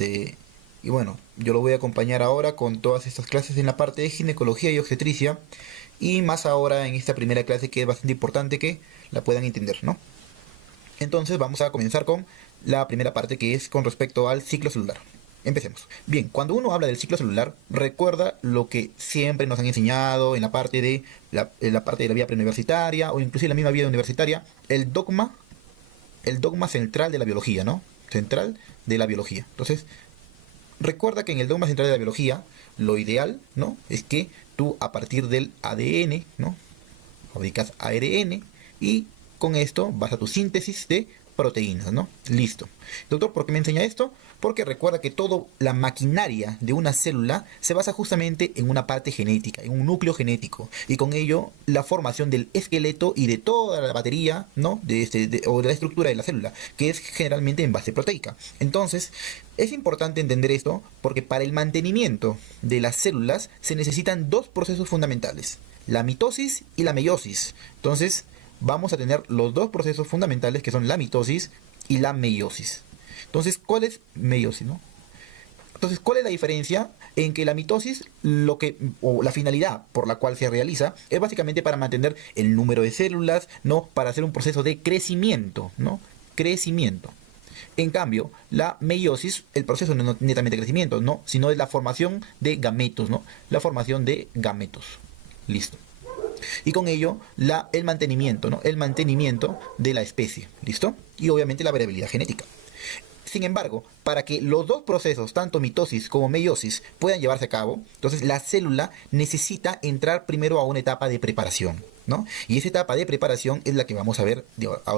Y bueno, yo lo voy a acompañar ahora con todas estas clases en la parte de ginecología y obstetricia. Y más ahora en esta primera clase que es bastante importante que la puedan entender, ¿no? Entonces vamos a comenzar con la primera parte que es con respecto al ciclo celular. Empecemos. Bien, cuando uno habla del ciclo celular, recuerda lo que siempre nos han enseñado en la parte de la parte de la vida preuniversitaria o inclusive la misma vida universitaria, el dogma central de la biología, ¿no? Central de la biología. Entonces, recuerda que en el dogma central de la biología, lo ideal, ¿no? Es que tú a partir del ADN, ¿no? Fabricas ARN y con esto vas a tu síntesis de proteínas, ¿no? Listo. Doctor, ¿por qué me enseña esto? Porque recuerda que toda la maquinaria de una célula se basa justamente en una parte genética, en un núcleo genético. Y con ello, la formación del esqueleto y de toda la batería, ¿no? O de la estructura de la célula, que es generalmente en base proteica. Entonces, es importante entender esto porque para el mantenimiento de las células se necesitan dos procesos fundamentales: la mitosis y la meiosis. Entonces, vamos a tener los dos procesos fundamentales que son la mitosis y la meiosis. Entonces, ¿cuál es meiosis, no? Entonces, ¿cuál es la diferencia en que la mitosis, o la finalidad por la cual se realiza, es básicamente para mantener el número de células, ¿no? Para hacer un proceso de crecimiento, ¿no? Crecimiento. En cambio, la meiosis, el proceso no es netamente de crecimiento, ¿no? Sino es la formación de gametos, ¿no? La formación de gametos. Listo. Y con ello el mantenimiento, ¿no? El mantenimiento de la especie, ¿listo? Y obviamente la variabilidad genética. Sin embargo, para que los dos procesos, tanto mitosis como meiosis, puedan llevarse a cabo, entonces la célula necesita entrar primero a una etapa de preparación, ¿no? Y esa etapa de preparación es la que vamos a ver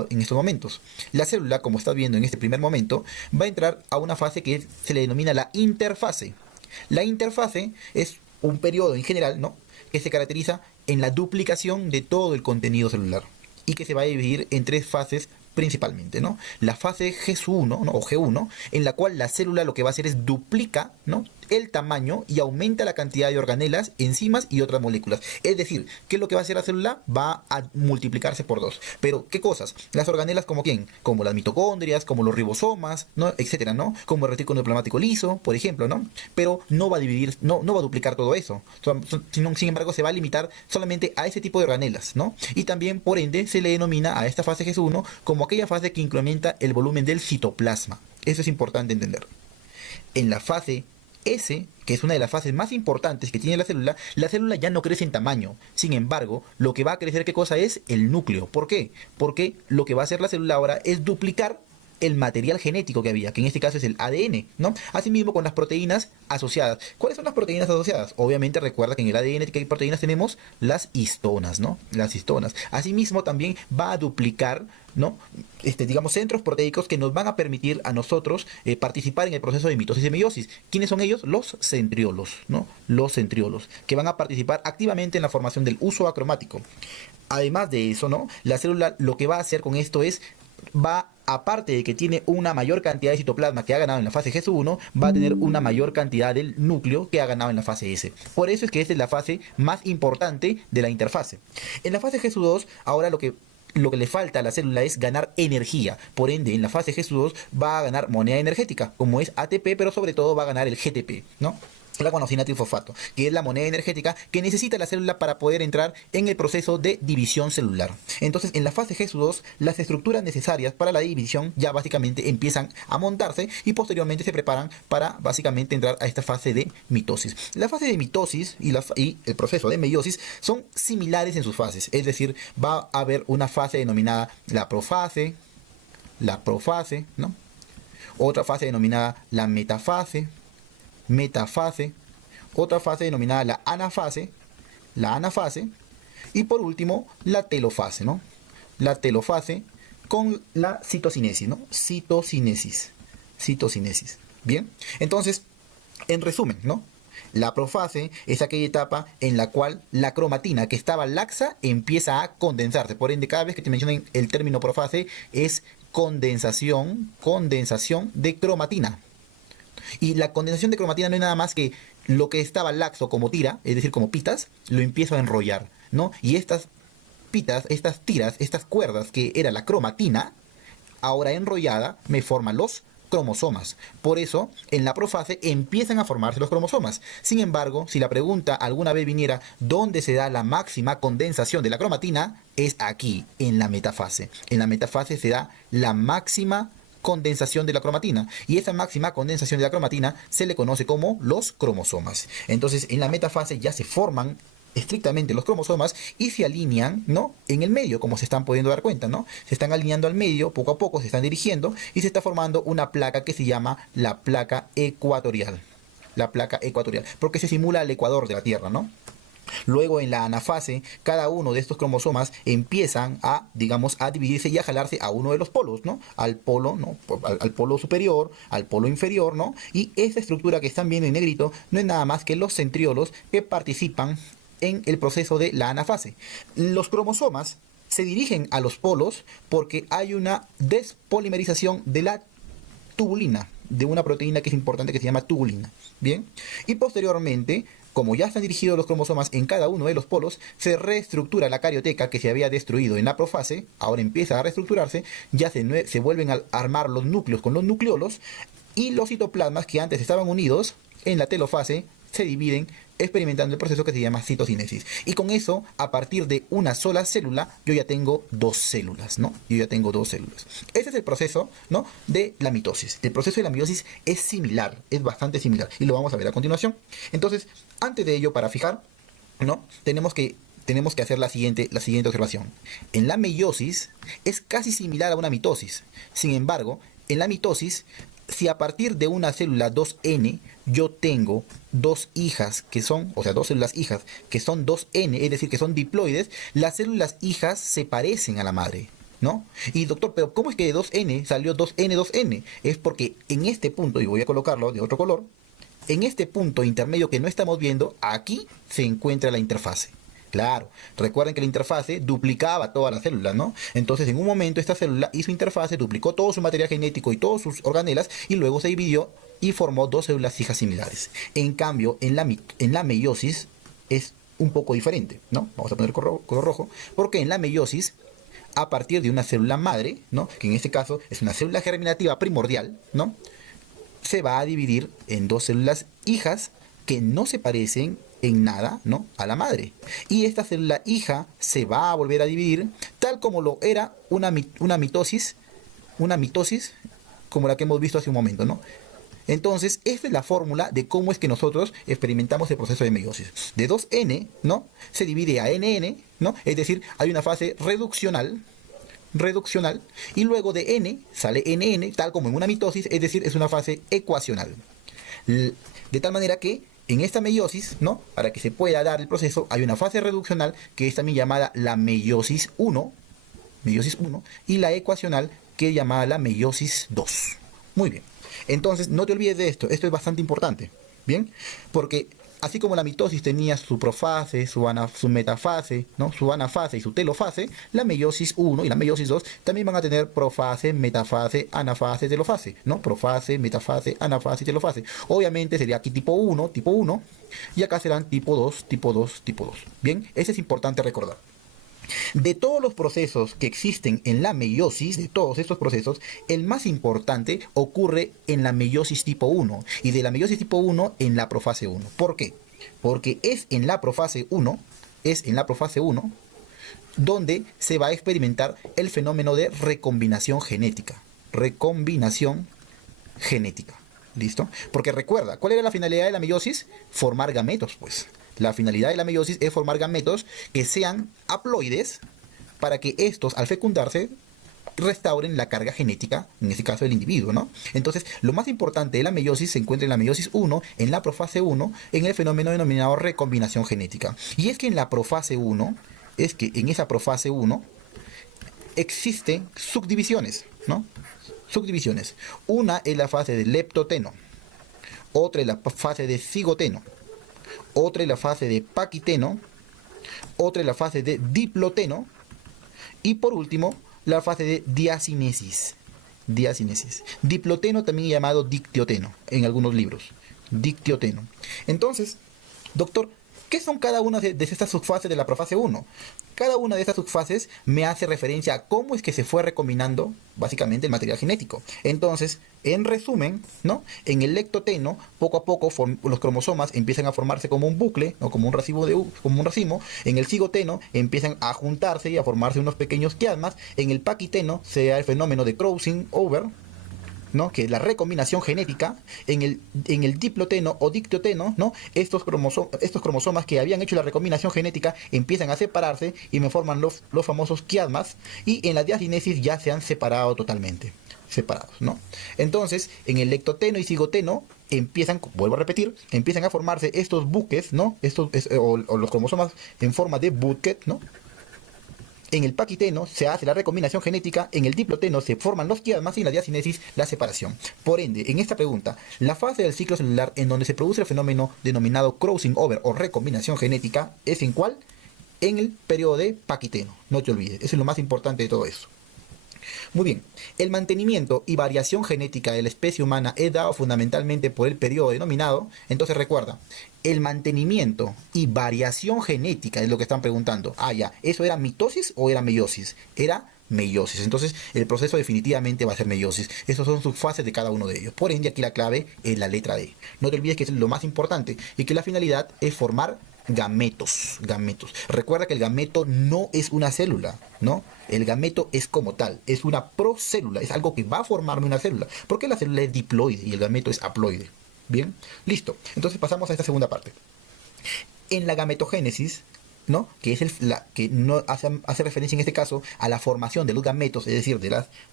en estos momentos. La célula, como estás viendo en este primer momento, va a entrar a una fase que se le denomina la interfase. La interfase es un periodo en general, ¿no? Que se caracteriza en la duplicación de todo el contenido celular y que se va a dividir en tres fases principalmente, ¿no? La fase G1, ¿no? O G1, en la cual la célula lo que va a hacer es duplica, ¿no? El tamaño y aumenta la cantidad de organelas, enzimas y otras moléculas. Es decir, ¿qué es lo que va a hacer la célula? Va a multiplicarse por dos. Pero, ¿qué cosas? Las organelas, ¿como quién? Como las mitocondrias, como los ribosomas, ¿no? Etcétera, ¿no? Como el retículo endoplasmático liso, por ejemplo, ¿no? Pero no va a dividir, no va a duplicar todo eso. Sin embargo, se va a limitar solamente a ese tipo de organelas, ¿no? Y también, por ende, se le denomina a esta fase G1 como aquella fase que incrementa el volumen del citoplasma. Eso es importante entender. En la fase S, que es una de las fases más importantes que tiene la célula ya no crece en tamaño. Sin embargo, lo que va a crecer, ¿qué cosa es? El núcleo. ¿Por qué? Porque lo que va a hacer la célula ahora es duplicar el material genético que había, que en este caso es el ADN, ¿no? Asimismo con las proteínas asociadas. ¿Cuáles son las proteínas asociadas? Obviamente recuerda que en el ADN que hay proteínas tenemos las histonas, ¿no? Las histonas. Asimismo también va a duplicar, ¿no? Digamos, centros proteicos que nos van a permitir a nosotros participar en el proceso de mitosis y meiosis. ¿Quiénes son ellos? Los centriolos, ¿no? Los centriolos, que van a participar activamente en la formación del uso acromático. Además de eso, ¿no? La célula lo que va a hacer con esto es aparte de que tiene una mayor cantidad de citoplasma que ha ganado en la fase G1, va a tener una mayor cantidad del núcleo que ha ganado en la fase S. Por eso es que esta es la fase más importante de la interfase. En la fase G2, ahora lo que le falta a la célula es ganar energía. Por ende, en la fase G2 va a ganar moneda energética, como es ATP, pero sobre todo va a ganar el GTP, ¿no? La guanosina trifosfato, que es la moneda energética que necesita la célula para poder entrar en el proceso de división celular. Entonces, en la fase G2, las estructuras necesarias para la división ya básicamente empiezan a montarse y posteriormente se preparan para básicamente entrar a esta fase de mitosis. La fase de mitosis y el proceso de meiosis son similares en sus fases, es decir, va a haber una fase denominada la profase, ¿no? Otra fase denominada la metafase, otra fase denominada la anafase, y por último la telofase, ¿no? La telofase con la citocinesis, ¿no? Citocinesis. Bien, entonces, en resumen, ¿no? La profase es aquella etapa en la cual la cromatina que estaba laxa empieza a condensarse. Por ende, cada vez que te mencionen el término profase es condensación de cromatina. Y la condensación de cromatina no es nada más que lo que estaba laxo como tira, es decir, como pitas, lo empiezo a enrollar, ¿no? Y estas pitas, estas tiras, estas cuerdas que era la cromatina, ahora enrollada, me forman los cromosomas. Por eso, en la profase empiezan a formarse los cromosomas. Sin embargo, si la pregunta alguna vez viniera ¿dónde se da la máxima condensación de la cromatina? Es aquí, en la metafase. En la metafase se da la máxima condensación de la cromatina, y esa máxima condensación de la cromatina se le conoce como los cromosomas. Entonces, en la metafase ya se forman estrictamente los cromosomas y se alinean, ¿no?, en el medio, como se están pudiendo dar cuenta, ¿no? Se están alineando al medio, poco a poco se están dirigiendo y se está formando una placa que se llama la placa ecuatorial. La placa ecuatorial, porque se simula el ecuador de la Tierra, ¿no? Luego, en la anafase, cada uno de estos cromosomas empiezan a, digamos, a dividirse y a jalarse a uno de los polos, ¿no? Al polo, ¿no? Al polo superior, al polo inferior, ¿no? Y esta estructura que están viendo en negrito no es nada más que los centriolos que participan en el proceso de la anafase. Los cromosomas se dirigen a los polos porque hay una despolimerización de la tubulina, de una proteína que es importante que se llama tubulina. Bien, y posteriormente, como ya están dirigidos los cromosomas en cada uno de los polos, se reestructura la carioteca que se había destruido en la profase, ahora empieza a reestructurarse, ya se vuelven a armar los núcleos con los nucleolos, y los citoplasmas que antes estaban unidos en la telofase se dividen experimentando el proceso que se llama citocinesis. Y con eso, a partir de una sola célula, yo ya tengo dos células, ¿no? Yo ya tengo dos células. Ese es el proceso, ¿no?, de la mitosis. El proceso de la meiosis es similar, es bastante similar, y lo vamos a ver a continuación. Entonces, antes de ello, para fijar, ¿no?, tenemos que hacer la siguiente observación. En la meiosis es casi similar a una mitosis. Sin embargo, en la mitosis, si a partir de una célula 2N yo tengo dos hijas que son, o sea, dos células hijas que son 2N, es decir, que son diploides, las células hijas se parecen a la madre, ¿no? Y doctor, pero ¿cómo es que de 2N salió 2N, 2N? Es porque en este punto, y voy a colocarlo de otro color, en este punto intermedio que no estamos viendo, aquí se encuentra la interfase. Claro, recuerden que la interfase duplicaba todas las células, ¿no? Entonces, en un momento esta célula hizo interfase, duplicó todo su material genético y todas sus organelas, y luego se dividió y formó dos células hijas similares. En cambio, en la meiosis es un poco diferente, ¿no? Vamos a poner color rojo, porque en la meiosis, a partir de una célula madre, ¿no?, que en este caso es una célula germinativa primordial, ¿no?, se va a dividir en dos células hijas que no se parecen en nada, ¿no?, a la madre. Y esta célula hija se va a volver a dividir tal como lo era una mitosis como la que hemos visto hace un momento, ¿no? Entonces, esta es la fórmula de cómo es que nosotros experimentamos el proceso de meiosis. De 2N, ¿no?, se divide a NN, ¿no? Es decir, hay una fase reduccional, y luego de N sale NN, tal como en una mitosis, es decir, es una fase ecuacional. De tal manera que en esta meiosis, ¿no?, para que se pueda dar el proceso, hay una fase reduccional que es también llamada la meiosis 1, y la ecuacional que es llamada la meiosis 2. Muy bien. Entonces, no te olvides de esto es bastante importante, ¿bien? Porque así como la mitosis tenía su profase, su metafase, ¿no?, su anafase y su telofase, la meiosis 1 y la meiosis 2 también van a tener profase, metafase, anafase, telofase, ¿no? Profase, metafase, anafase y telofase. Obviamente sería aquí tipo 1, y acá serán tipo 2, tipo 2, tipo 2. Bien, eso es importante recordar. De todos los procesos que existen en la meiosis, de todos estos procesos, el más importante ocurre en la meiosis tipo 1, y de la meiosis tipo 1 en la profase 1. ¿Por qué? Porque es en la profase 1, donde se va a experimentar el fenómeno de recombinación genética. ¿Listo? Porque recuerda, ¿cuál era la finalidad de la meiosis? Formar gametos, pues. La finalidad de la meiosis es formar gametos que sean haploides para que estos, al fecundarse, restauren la carga genética, en este caso del individuo, ¿no? Entonces, lo más importante de la meiosis se encuentra en la meiosis 1, en la profase 1, en el fenómeno denominado recombinación genética. Y es que en esa profase 1 existen subdivisiones, ¿no? Subdivisiones. Una es la fase de leptoteno, otra es la fase de cigoteno, otra es la fase de paquiteno, otra es la fase de diploteno, y por último la fase de diacinesis. Diploteno también llamado dictioteno en algunos libros. Dictioteno. Entonces, doctor, ¿Qué son cada una de estas subfases de la profase 1? Cada una de estas subfases me hace referencia a cómo es que se fue recombinando básicamente el material genético. Entonces, en resumen, ¿no? En el lectoteno, poco a poco los cromosomas empiezan a formarse como un bucle o como un como un racimo. En el cigoteno empiezan a juntarse y a formarse unos pequeños quiasmas. En el paquiteno se da el fenómeno de crossing over, ¿no? Que es la recombinación genética. En el diploteno o dictioteno, ¿no? Estos cromosomas que habían hecho la recombinación genética empiezan a separarse y me forman los famosos quiasmas, y en la diacinesis ya se han separado totalmente, separados, ¿no? Entonces, en el lectoteno y cigoteno empiezan, vuelvo a repetir, empiezan a formarse estos buques, ¿no? O los cromosomas en forma de bucket, ¿no? En el paquiteno se hace la recombinación genética, en el diploteno se forman los quiasmas y en la diacinesis la separación. Por ende, en esta pregunta, la fase del ciclo celular en donde se produce el fenómeno denominado crossing over o recombinación genética, ¿es en cuál? En el periodo de paquiteno, no te olvides, eso es lo más importante de todo eso. Muy bien, el mantenimiento y variación genética de la especie humana es dado fundamentalmente por el periodo denominado. Entonces recuerda, el mantenimiento y variación genética es lo que están preguntando. Ah, ya, ¿eso era mitosis o era meiosis? Era meiosis. Entonces el proceso definitivamente va a ser meiosis. Esas son sus fases de cada uno de ellos. Por ende, aquí la clave es la letra D. No te olvides que es lo más importante y que la finalidad es formar gametos. Recuerda que el gameto no es una célula, ¿no? El gameto es como tal, es una procélula, es algo que va a formarme una célula. Porque la célula es diploide y el gameto es haploide. Bien, listo. Entonces pasamos a esta segunda parte. En la gametogénesis, ¿no? Que es que no hace referencia en este caso a la formación de los gametos, es decir,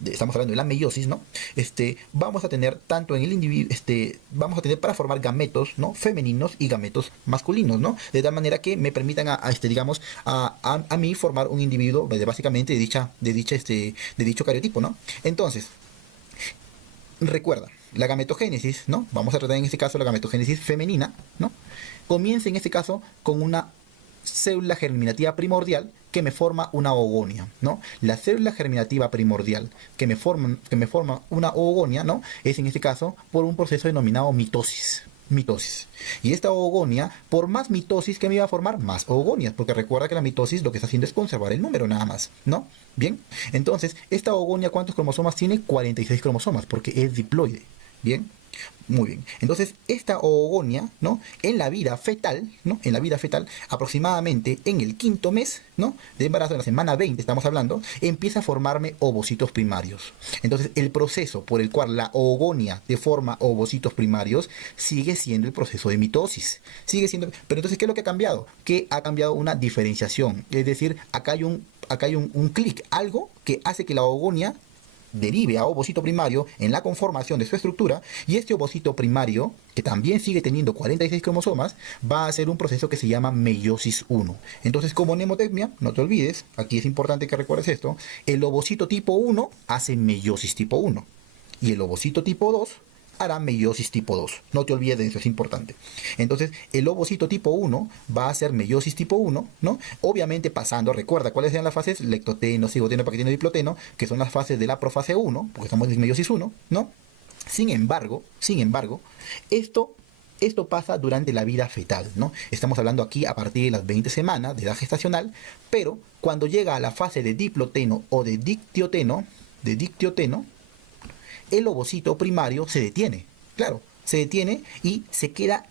estamos hablando de la meiosis, ¿no? Vamos a tener tanto en el individuo, vamos a tener para formar gametos, ¿no? Femeninos y gametos masculinos, ¿no? De tal manera que me permitan digamos, a mí formar un individuo básicamente de dicho cariotipo, ¿no? Entonces, recuerda, la gametogénesis, ¿no? Vamos a tratar en este caso la gametogénesis femenina, ¿no? Comienza en este caso con una célula germinativa primordial que me forma una oogonia, ¿no? La célula germinativa primordial que me forma una oogonia, ¿no? Es en este caso por un proceso denominado mitosis. Y esta oogonia, por más mitosis que me iba a formar, más oogonias, porque recuerda que la mitosis lo que está haciendo es conservar el número nada más, ¿no? Bien, entonces, esta oogonia, ¿cuántos cromosomas tiene? 46 cromosomas, porque es diploide. Bien, muy bien. Entonces, esta oogonia, ¿no? En la vida fetal, ¿no? En la vida fetal, aproximadamente en el quinto mes, ¿no? De embarazo, en la semana 20, estamos hablando, empieza a formarme ovocitos primarios. Entonces, el proceso por el cual la oogonia te forma ovocitos primarios sigue siendo el proceso de mitosis. Sigue siendo. Pero entonces, ¿qué es lo que ha cambiado? Que ha cambiado una diferenciación. Es decir, acá hay un clic, algo que hace que la oogonia derive a ovocito primario en la conformación de su estructura, y este ovocito primario, que también sigue teniendo 46 cromosomas, va a hacer un proceso que se llama meiosis 1. Entonces, como mnemotecnia, no te olvides, aquí es importante que recuerdes esto, el ovocito tipo 1 hace meiosis tipo 1, y el ovocito tipo 2 hará meiosis tipo 2. No te olvides de eso, es importante. Entonces, el ovocito tipo 1 va a hacer meiosis tipo 1, ¿no? Obviamente pasando, recuerda cuáles eran las fases: lectoteno, cigoteno, paquiteno, diploteno, que son las fases de la profase 1, porque estamos en meiosis 1, ¿no? Sin embargo, esto pasa durante la vida fetal, ¿no? Estamos hablando aquí a partir de las 20 semanas de edad gestacional, pero cuando llega a la fase de diploteno o de dictioteno, el ovocito primario se detiene. Claro, se detiene y se queda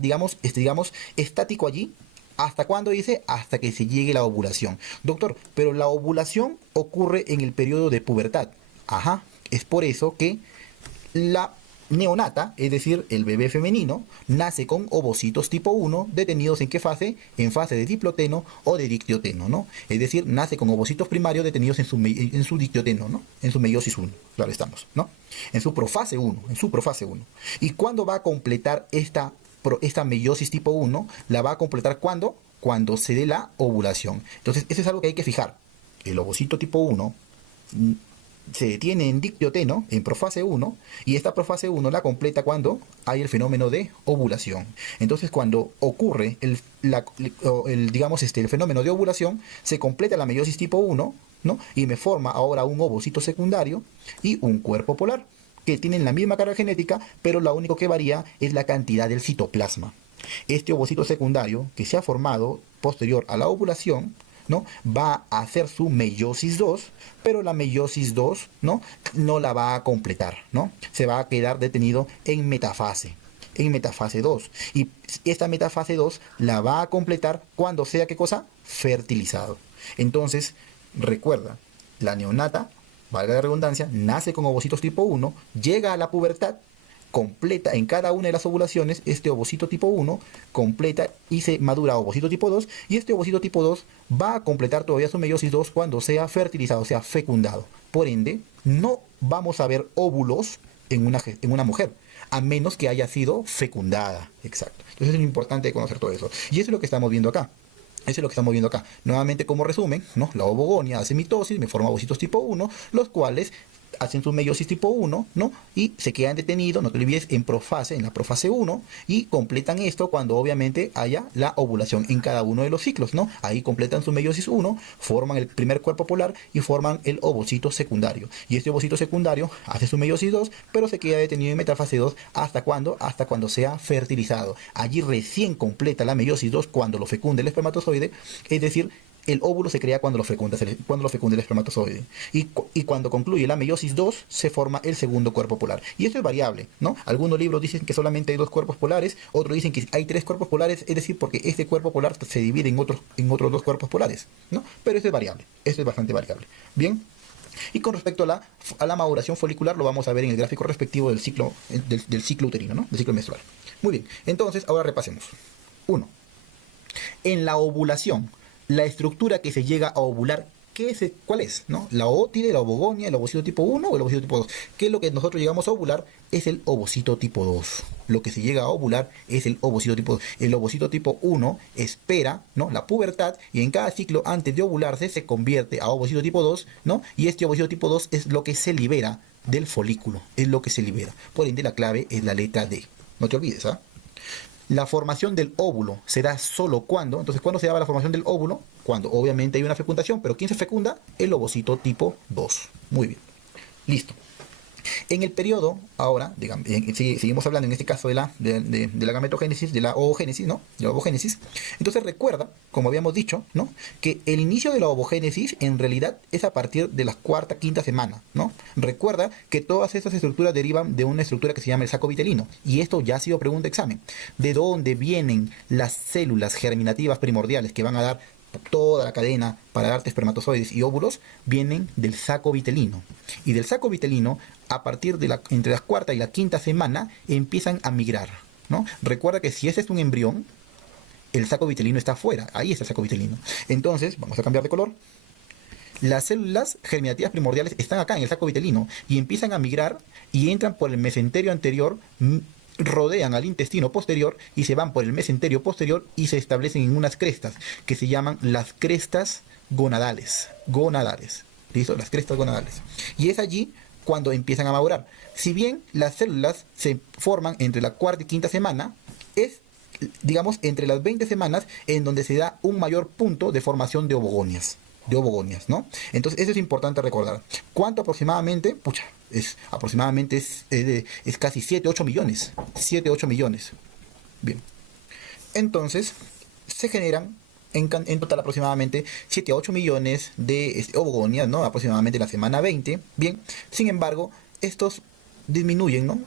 digamos, estático allí. ¿Hasta cuándo dice? Hasta que se llegue la ovulación. Doctor, pero la ovulación ocurre en el periodo de pubertad. Ajá, es por eso que la neonata, es decir, el bebé femenino, nace con ovocitos tipo 1, detenidos ¿en qué fase? En fase de diploteno o de dictioteno, ¿no? Es decir, nace con ovocitos primarios detenidos en su dictioteno, ¿no? En su meiosis 1, claro estamos, ¿no? En su profase 1, ¿Y cuándo va a completar esta meiosis tipo 1? La va a completar ¿cuándo? Cuando se dé la ovulación. Entonces, eso es algo que hay que fijar. El ovocito tipo 1 se detiene en dictioteno, en profase 1, y esta profase 1 la completa cuando hay el fenómeno de ovulación. Entonces, cuando ocurre el fenómeno de ovulación, se completa la meiosis tipo 1, ¿no? Y me forma ahora un ovocito secundario y un cuerpo polar, que tienen la misma carga genética, pero lo único que varía es la cantidad del citoplasma. Este ovocito secundario que se ha formado posterior a la ovulación, ¿no? Va a hacer su meiosis 2, pero la meiosis 2, ¿no? No la va a completar, ¿no? Se va a quedar detenido en metafase 2. Y esta metafase 2 la va a completar cuando sea, ¿qué cosa? Fertilizado. Entonces, recuerda, la neonata, valga la redundancia, nace con ovocitos tipo 1, llega a la pubertad, completa en cada una de las ovulaciones, este ovocito tipo 1 completa y se madura ovocito tipo 2, y este ovocito tipo 2 va a completar todavía su meiosis 2 cuando sea fertilizado, sea fecundado. Por ende, no vamos a ver óvulos en una mujer, a menos que haya sido fecundada. Exacto. Entonces es importante conocer todo eso. Y eso es lo que estamos viendo acá. Eso es lo que estamos viendo acá. Nuevamente, como resumen, ¿no? La ovogonia hace mitosis, me forma ovocitos tipo 1, los cuales hacen su meiosis tipo 1, ¿no? Y se quedan detenidos, no te olvides, en profase, en la profase 1, y completan esto cuando obviamente haya la ovulación en cada uno de los ciclos, ¿no? Ahí completan su meiosis 1, forman el primer cuerpo polar y forman el ovocito secundario. Y este ovocito secundario hace su meiosis 2, pero se queda detenido en metafase 2, ¿hasta cuándo? Hasta cuando sea fertilizado. Allí recién completa la meiosis 2 cuando lo fecunde el espermatozoide, es decir, el óvulo se crea cuando lo fecunda el espermatozoide. Y cuando concluye la meiosis 2, se forma el segundo cuerpo polar. Y esto es variable, ¿no? Algunos libros dicen que solamente hay 2 cuerpos polares, otros dicen que hay 3 cuerpos polares, es decir, porque este cuerpo polar se divide en otros 2 cuerpos polares, ¿no? Pero esto es variable, esto es bastante variable. Bien. Y con respecto a la maduración folicular, lo vamos a ver en el gráfico respectivo del ciclo uterino, ¿no? Del ciclo menstrual. Muy bien, entonces ahora repasemos. 1. En la ovulación, la estructura que se llega a ovular, ¿cuál es? ¿No? La ótide, la ovogonia, el ovocito tipo 1 o el ovocito tipo 2. ¿Qué es lo que nosotros llegamos a ovular? Es el ovocito tipo 2. Lo que se llega a ovular es el ovocito tipo 2. El ovocito tipo 1 espera, ¿no? La pubertad, y en cada ciclo antes de ovularse se convierte a ovocito tipo 2, ¿no? Y este ovocito tipo 2 es lo que se libera del folículo, es lo que se libera. Por ende, la clave es la letra D. No te olvides, ¿ah? La formación del óvulo se da solo cuando, entonces, ¿cuándo se daba la formación del óvulo? Cuando obviamente hay una fecundación, pero ¿quién se fecunda? El ovocito tipo 2. Muy bien. Listo. En el periodo, ahora, digamos, seguimos hablando en este caso de la gametogénesis, de la ovogénesis, ¿no? De la ovogénesis. Entonces recuerda, como habíamos dicho, ¿no? Que el inicio de la ovogénesis en realidad es a partir de la cuarta, quinta semana, ¿no? Recuerda que todas estas estructuras derivan de una estructura que se llama el saco vitelino. Y esto ya ha sido pregunta de examen. ¿De dónde vienen las células germinativas primordiales que van a dar toda la cadena para darte espermatozoides y óvulos? Vienen del saco vitelino. Y del saco vitelino, a partir de entre la cuarta y la quinta semana, empiezan a migrar, ¿no? Recuerda que si ese es un embrión, el saco vitelino está afuera. Ahí está el saco vitelino. Entonces, vamos a cambiar de color. Las células germinativas primordiales están acá en el saco vitelino y empiezan a migrar y entran por el mesenterio anterior, rodean al intestino posterior y se van por el mesenterio posterior y se establecen en unas crestas que se llaman las crestas gonadales. ¿Listo? Las crestas gonadales. Y es allí cuando empiezan a madurar. Si bien las células se forman entre la cuarta y quinta semana, es, digamos, entre las 20 semanas en donde se da un mayor punto de formación de ovogonias, ¿no? Entonces eso es importante recordar. ¿Cuánto aproximadamente? Aproximadamente es casi 7-8 millones. 7-8 millones. Bien. Entonces, se generan en total aproximadamente 7-8 millones de ovogonias, ¿no? Aproximadamente en la semana 20. Bien. Sin embargo, estos disminuyen, ¿no?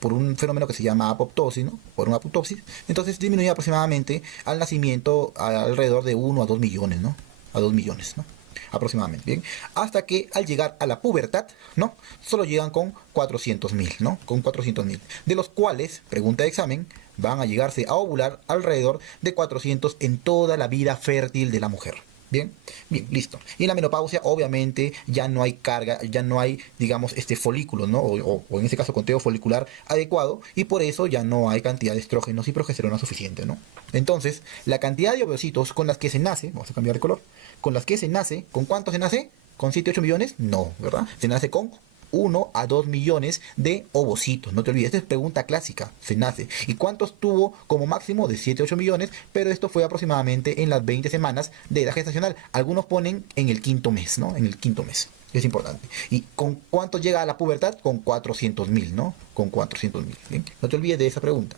Por un fenómeno que se llama apoptosis, ¿no? Por una apoptosis. Entonces disminuye aproximadamente al nacimiento alrededor de 1 a 2 millones, ¿no? A 2 millones, ¿no? Aproximadamente, ¿bien? Hasta que al llegar a la pubertad, ¿no? Solo llegan con 400.000, ¿no? Con 400.000. De los cuales, pregunta de examen, van a llegarse a ovular alrededor de 400 en toda la vida fértil de la mujer. Bien, listo. Y en la menopausia, obviamente, ya no hay carga, ya no hay, digamos, folículo, ¿no? O en este caso, conteo folicular adecuado, y por eso ya no hay cantidad de estrógenos y progesterona suficiente, ¿no? Entonces, la cantidad de ovocitos con las que se nace, vamos a cambiar de color, con las que se nace, ¿con cuánto se nace? ¿Con 7-8 millones? No, ¿verdad? Se nace con 1 a 2 millones de ovocitos. No te olvides, esta es pregunta clásica. Se nace. ¿Y cuántos tuvo como máximo? De 7-8 millones, pero esto fue aproximadamente en las 20 semanas de edad gestacional. Algunos ponen en el quinto mes, ¿no? En el quinto mes. Es importante. ¿Y con cuánto llega a la pubertad? Con 400.000, ¿no? Con 400.000. ¿Bien? No te olvides de esa pregunta.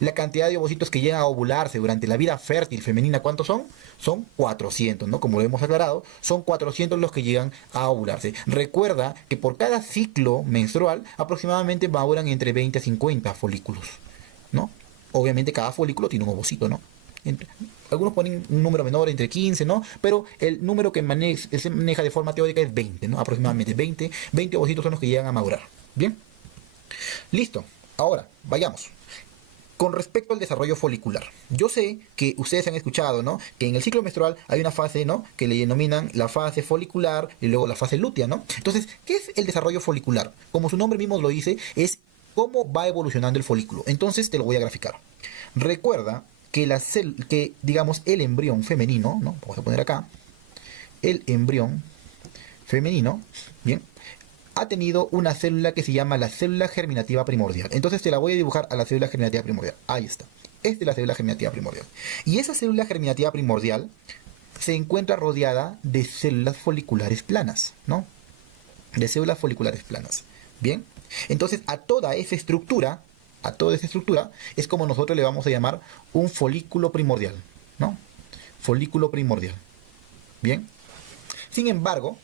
La cantidad de ovocitos que llegan a ovularse durante la vida fértil femenina, ¿cuántos son? Son 400, ¿no? Como lo hemos aclarado, son 400 los que llegan a ovularse. Recuerda que por cada ciclo menstrual aproximadamente maduran entre 20 a 50 folículos, ¿no? Obviamente cada folículo tiene un ovocito, ¿no? Algunos ponen un número menor, entre 15, ¿no? Pero el número que se maneja de forma teórica es 20, ¿no? Aproximadamente 20 ovocitos son los que llegan a madurar. Bien. Listo. Ahora, vayamos. Con respecto al desarrollo folicular, yo sé que ustedes han escuchado, ¿no? Que en el ciclo menstrual hay una fase, ¿no? Que le denominan la fase folicular y luego la fase lútea, ¿no? Entonces, ¿qué es el desarrollo folicular? Como su nombre mismo lo dice, es cómo va evolucionando el folículo. Entonces, te lo voy a graficar. Recuerda que digamos, el embrión femenino, ¿no? Vamos a poner acá, el embrión femenino, bien, ha tenido una célula que se llama la célula germinativa primordial. Entonces te la voy a dibujar a la célula germinativa primordial. Ahí está. Esta es la célula germinativa primordial. Y esa célula germinativa primordial se encuentra rodeada de células foliculares planas, ¿no? De células foliculares planas. Bien. Entonces a toda esa estructura es como nosotros le vamos a llamar un folículo primordial, ¿no? Folículo primordial. Bien. Sin embargo,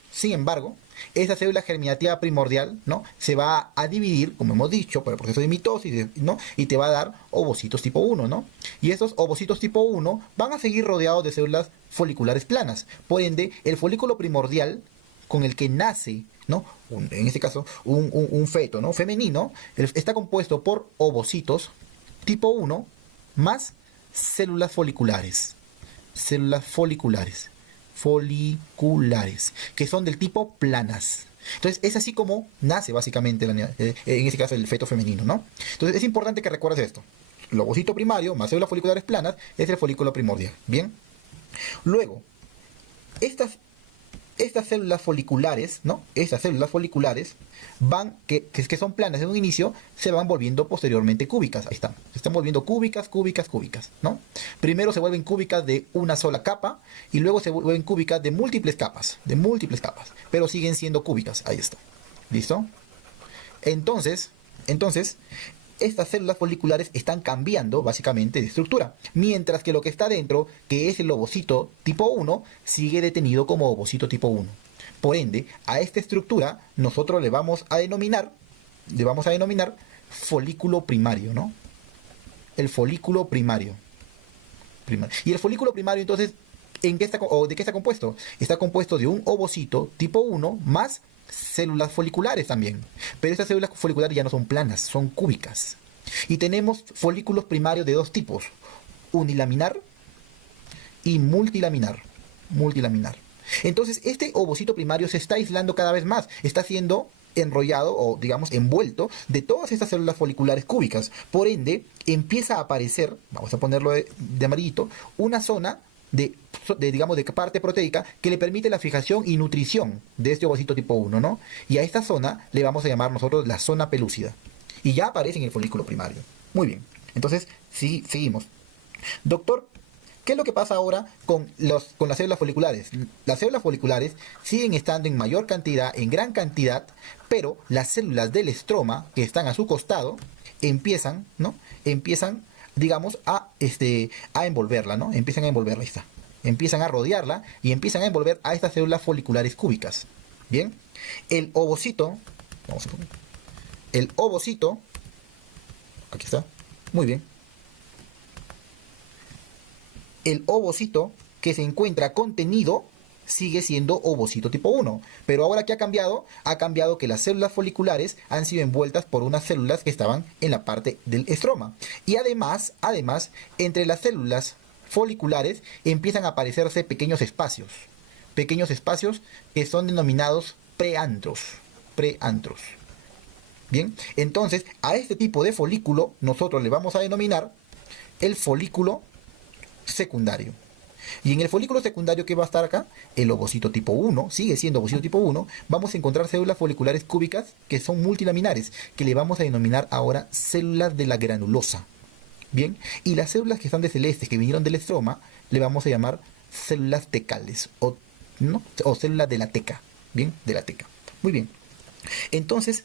esa célula germinativa primordial, ¿no? Se va a dividir, como hemos dicho, por el proceso de mitosis, ¿no? Y te va a dar ovocitos tipo 1, ¿no? Y esos ovocitos tipo 1 van a seguir rodeados de células foliculares planas. Por ende, el folículo primordial con el que nace, ¿no? En este caso, un feto, ¿no? Femenino, está compuesto por ovocitos tipo 1 más células foliculares. Células foliculares, que son del tipo planas. Entonces es así como nace básicamente, en este caso, el feto femenino, ¿no? Entonces es importante que recuerdes esto. El ovocito primario más células foliculares planas es el folículo primordial. Bien. Luego, estas células foliculares, ¿no? Estas células foliculares que son planas en un inicio, se van volviendo posteriormente cúbicas. Ahí están. Se están volviendo cúbicas, ¿no? Primero se vuelven cúbicas de una sola capa y luego se vuelven cúbicas de múltiples capas, pero siguen siendo cúbicas. Ahí está. ¿Listo? Entonces, estas células foliculares están cambiando básicamente de estructura, mientras que lo que está dentro, que es el ovocito tipo 1, sigue detenido como ovocito tipo 1. Por ende, a esta estructura nosotros le vamos a denominar folículo primario, ¿no? El folículo primario. Y el folículo primario, entonces, ¿de qué está compuesto? Está compuesto de un ovocito tipo 1 más células foliculares también. Pero estas células foliculares ya no son planas, son cúbicas. Y tenemos folículos primarios de dos tipos: unilaminar y multilaminar. Entonces este ovocito primario se está aislando cada vez más, está siendo enrollado o digamos envuelto de todas estas células foliculares cúbicas. Por ende empieza a aparecer, vamos a ponerlo de amarillito, una zona digamos, de parte proteica que le permite la fijación y nutrición de este ovocito tipo 1, ¿no? Y a esta zona le vamos a llamar nosotros la zona pelúcida. Y ya aparece en el folículo primario. Muy bien. Entonces, sí, seguimos. Doctor, ¿qué es lo que pasa ahora con las células foliculares? Las células foliculares siguen estando en mayor cantidad, en gran cantidad, pero las células del estroma que están a su costado empiezan, digamos, a envolverla, ¿no? Empiezan a envolverla, ahí está. Empiezan a rodearla y empiezan a envolver a estas células foliculares cúbicas. Bien. El ovocito, aquí está, muy bien. El ovocito que se encuentra contenido sigue siendo ovocito tipo 1. Pero ahora, ¿qué ha cambiado? Ha cambiado que las células foliculares han sido envueltas por unas células que estaban en la parte del estroma. Y además, entre las células foliculares empiezan a aparecerse pequeños espacios que son denominados preantros. Bien, entonces a este tipo de folículo nosotros le vamos a denominar el folículo secundario. Y en el folículo secundario, ¿qué va a estar acá? El ovocito tipo 1, sigue siendo ovocito tipo 1. Vamos a encontrar células foliculares cúbicas que son multilaminares, que le vamos a denominar ahora células de la granulosa. Bien, y las células que están de celestes, que vinieron del estroma, le vamos a llamar células tecales o células de la teca. Bien, de la teca. Muy bien. Entonces,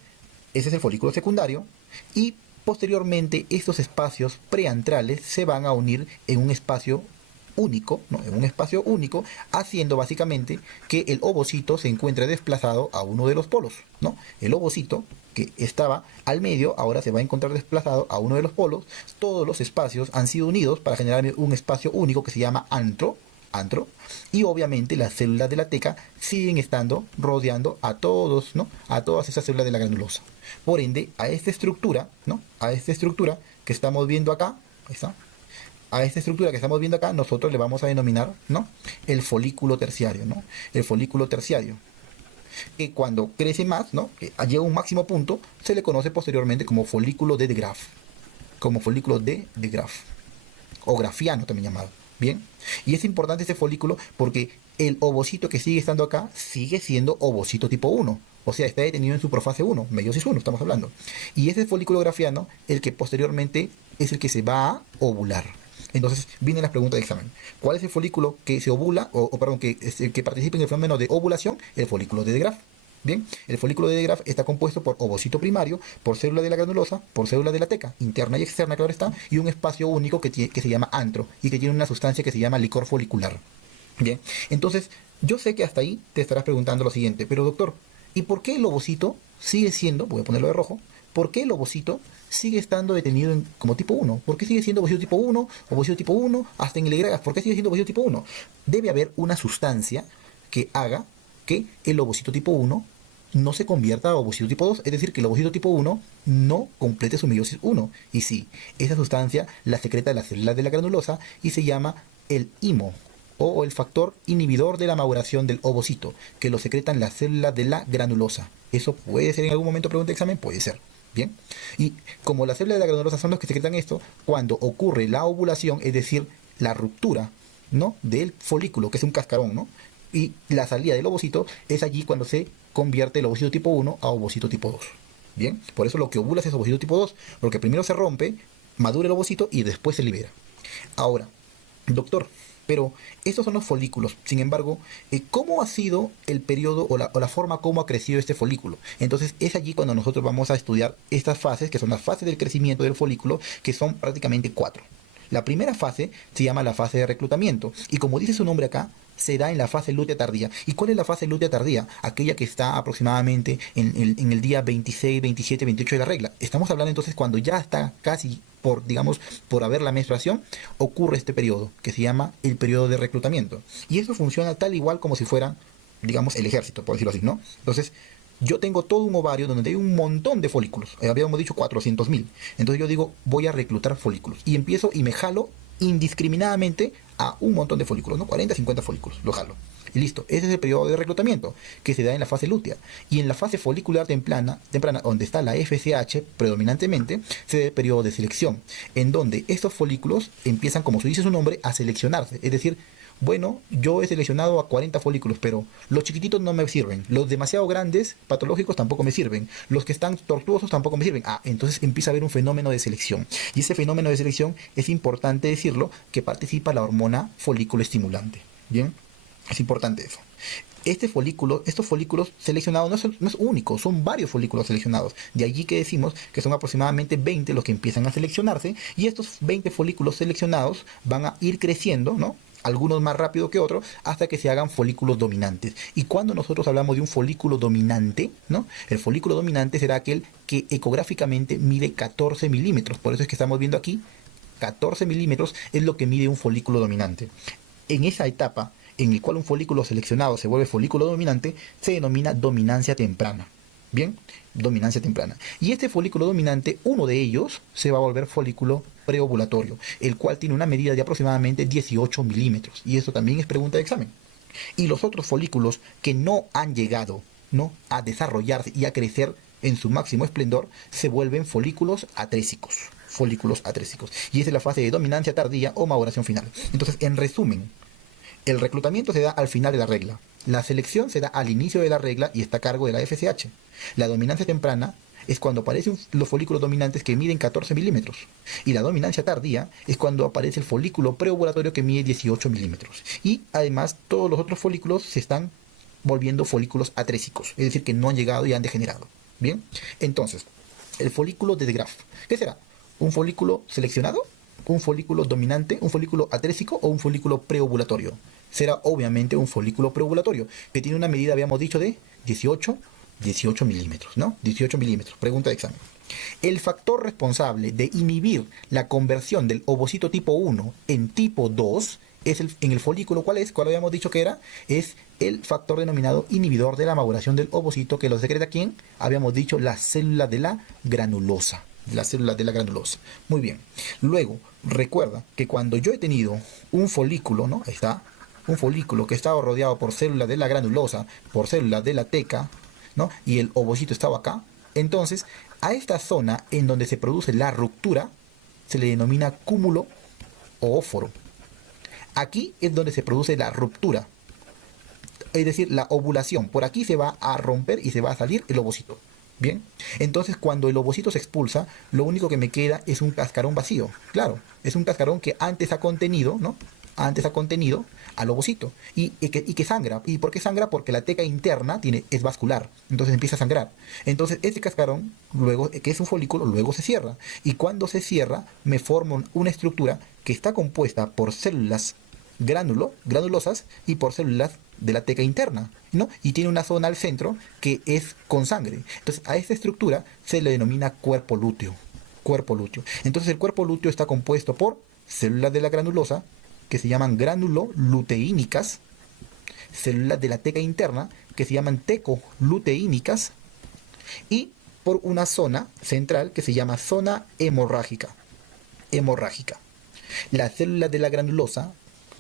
ese es el folículo secundario. Y posteriormente estos espacios preantrales se van a unir en un espacio único, ¿no? En un espacio único, haciendo básicamente que el ovocito se encuentre desplazado a uno de los polos, ¿no? El ovocito que estaba al medio ahora se va a encontrar desplazado a uno de los polos. Todos los espacios han sido unidos para generar un espacio único que se llama antro, y obviamente las células de la teca siguen estando rodeando a todos, ¿no? A todas esas células de la granulosa. Por ende, a esta estructura, ¿no? A esta estructura que estamos viendo acá, ahí está. A esta estructura que estamos viendo acá, nosotros le vamos a denominar, ¿no? El folículo terciario, ¿no? El folículo terciario, que cuando crece más, ¿no? Que llega a un máximo punto, se le conoce posteriormente como folículo de Graf, como folículo de Graf, o grafiano también llamado. Bien, y es importante este folículo porque el ovocito que sigue estando acá sigue siendo ovocito tipo 1. O sea, está detenido en su profase 1, meiosis 1 estamos hablando. Y ese folículo grafiano, el que posteriormente es el que se va a ovular. Entonces vienen las preguntas de examen. ¿Cuál es el folículo que se ovula, perdón, que participa en el fenómeno de ovulación? El folículo de Graf. Bien, el folículo de Graf está compuesto por ovocito primario, por célula de la granulosa, por célula de la teca, interna y externa, claro está, y un espacio único que se llama antro y que tiene una sustancia que se llama licor folicular. Bien, entonces yo sé que hasta ahí te estarás preguntando lo siguiente, pero doctor, ¿y por qué el ovocito sigue siendo, voy a ponerlo de rojo, por qué el ovocito sigue estando detenido como tipo 1? ¿Por qué sigue siendo ovocito tipo 1, ovocito tipo 1, hasta en el Y? ¿Por qué sigue siendo ovocito tipo 1? Debe haber una sustancia que haga que el ovocito tipo 1 no se convierta a ovocito tipo 2, es decir, que el ovocito tipo 1 no complete su meiosis 1. Y sí, esa sustancia la secreta las células de la granulosa y se llama el IMO, o el factor inhibidor de la maduración del ovocito, que lo secretan las células de la granulosa. ¿Eso puede ser en algún momento pregunta de examen? Puede ser. Bien, y como las células de la granulosa son los que secretan esto, cuando ocurre la ovulación, es decir, la ruptura, ¿no?, del folículo, que es un cascarón, ¿no?, y la salida del ovocito, es allí cuando se convierte el ovocito tipo 1 a ovocito tipo 2. Bien, por eso lo que ovulas es ovocito tipo 2, porque primero se rompe, madura el ovocito y después se libera. Ahora, doctor, pero estos son los folículos. Sin embargo, ¿cómo ha sido el periodo o la forma como ha crecido este folículo? Entonces es allí cuando nosotros vamos a estudiar estas fases, que son las fases del crecimiento del folículo, que son prácticamente 4. La primera fase se llama la fase de reclutamiento, y como dice su nombre acá, se da en la fase lútea tardía. ¿Y cuál es la fase lútea tardía? Aquella que está aproximadamente en el día 26, 27, 28 de la regla. Estamos hablando entonces cuando ya está casi por, digamos, por haber la menstruación, ocurre este periodo, que se llama el periodo de reclutamiento. Y eso funciona tal igual como si fuera, digamos, el ejército, por decirlo así, ¿no? Entonces, yo tengo todo un ovario donde hay un montón de folículos. Habíamos dicho 400.000. Entonces yo digo, voy a reclutar folículos. Y empiezo y me jalo indiscriminadamente a un montón de folículos, ¿no? 40, 50 folículos, lo jalo. Y listo, ese es el periodo de reclutamiento que se da en la fase lútea. Y en la fase folicular temprana, donde está la FSH predominantemente, se da el periodo de selección, en donde estos folículos empiezan, como se dice su nombre, a seleccionarse. Es decir, bueno, yo he seleccionado a 40 folículos, pero los chiquititos no me sirven. Los demasiado grandes, patológicos, tampoco me sirven. Los que están tortuosos tampoco me sirven. Entonces empieza a haber un fenómeno de selección. Y ese fenómeno de selección es importante decirlo, que participa la hormona folículo estimulante. Bien, es importante eso. Estos folículos seleccionados no es único, son varios folículos seleccionados. De allí que decimos que son aproximadamente 20 los que empiezan a seleccionarse, y estos 20 folículos seleccionados van a ir creciendo, ¿no?, algunos más rápido que otros, hasta que se hagan folículos dominantes. Y cuando nosotros hablamos de un folículo dominante, ¿no?, el folículo dominante será aquel que ecográficamente mide 14 milímetros. Por eso es que estamos viendo aquí, 14 milímetros es lo que mide un folículo dominante. En esa etapa en el cual un folículo seleccionado se vuelve folículo dominante, se denomina dominancia temprana. Bien, dominancia temprana. Y este folículo dominante, uno de ellos, se va a volver folículo preovulatorio, el cual tiene una medida de aproximadamente 18 milímetros. Y eso también es pregunta de examen. Y los otros folículos que no han llegado, ¿no?, a desarrollarse y a crecer en su máximo esplendor, se vuelven folículos atrésicos. Folículos atrésicos. Y esa es la fase de dominancia tardía o maduración final. Entonces, en resumen, el reclutamiento se da al final de la regla. La selección se da al inicio de la regla y está a cargo de la FSH. La dominancia temprana es cuando aparecen los folículos dominantes que miden 14 milímetros. Y la dominancia tardía es cuando aparece el folículo preovulatorio que mide 18 milímetros. Y además todos los otros folículos se están volviendo folículos atrésicos. Es decir, que no han llegado y han degenerado. Bien, entonces, el folículo de Graf. ¿Qué será? ¿Un folículo seleccionado? ¿Un folículo dominante? ¿Un folículo atrésico? ¿O un folículo preovulatorio? Será obviamente un folículo preovulatorio, que tiene una medida, habíamos dicho, de 18 milímetros, ¿no? 18 milímetros. Pregunta de examen. El factor responsable de inhibir la conversión del ovocito tipo 1 en tipo 2 es en el folículo, ¿cuál es? ¿Cuál habíamos dicho que era? Es el factor denominado inhibidor de la maduración del ovocito, que lo secreta ¿quién? Habíamos dicho la célula de la granulosa. La célula de la granulosa. Muy bien. Luego, recuerda que cuando yo he tenido un folículo, ¿no? Ahí está. Un folículo que estaba rodeado por célula de la granulosa, por célula de la teca, ¿no? Y el ovocito estaba acá. Entonces, a esta zona en donde se produce la ruptura se le denomina cúmulo o óforo. Aquí es donde se produce la ruptura, es decir, la ovulación. Por aquí se va a romper y se va a salir el ovocito. Bien, entonces cuando el ovocito se expulsa, lo único que me queda es un cascarón vacío. Claro, es un cascarón que antes ha contenido, ¿no? Antes ha contenido al ovocito y que sangra. ¿Y por qué sangra? Porque la teca interna es vascular, entonces empieza a sangrar. Entonces este cascarón, luego, que es un folículo, luego se cierra. Y cuando se cierra, me forma una estructura que está compuesta por células granulosas y por células de la teca interna, ¿no? Y tiene una zona al centro que es con sangre. Entonces a esta estructura se le denomina cuerpo lúteo. Cuerpo lúteo. Entonces el cuerpo lúteo está compuesto por células de la granulosa, que se llaman granuloluteínicas, células de la teca interna, que se llaman tecoluteínicas, y por una zona central que se llama zona hemorrágica. Las células de la granulosa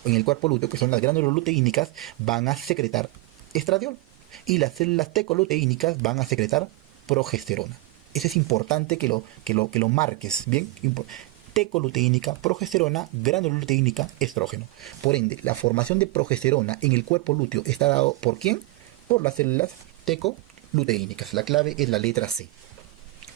en el cuerpo lúteo, que son las granuloluteínicas, van a secretar estradiol, y las células tecoluteínicas van a secretar progesterona. Eso es importante que lo marques, ¿bien? Tecoluteínica, progesterona, granuloluteínica, estrógeno. Por ende, la formación de progesterona en el cuerpo lúteo está dado ¿por quién? Por las células tecoluteínicas. La clave es la letra C.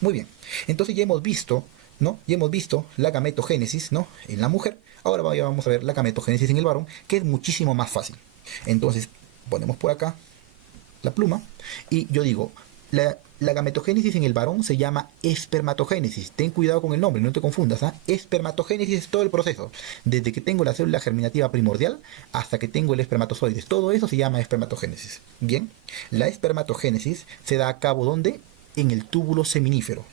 Muy bien. Entonces ya hemos visto, ¿no? Ya hemos visto la gametogénesis, ¿no? En la mujer. Ahora vamos a ver la gametogénesis en el varón, que es muchísimo más fácil. Entonces, ponemos por acá la pluma y yo digo, la gametogénesis en el varón se llama espermatogénesis. Ten cuidado con el nombre, no te confundas. Espermatogénesis es todo el proceso. Desde que tengo la célula germinativa primordial hasta que tengo el espermatozoide. Todo eso se llama espermatogénesis. Bien, la espermatogénesis se da a cabo ¿dónde? En el túbulo seminífero,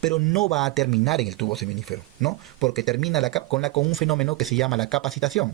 pero no va a terminar en el tubo seminífero, ¿no? Porque termina con un fenómeno que se llama la capacitación.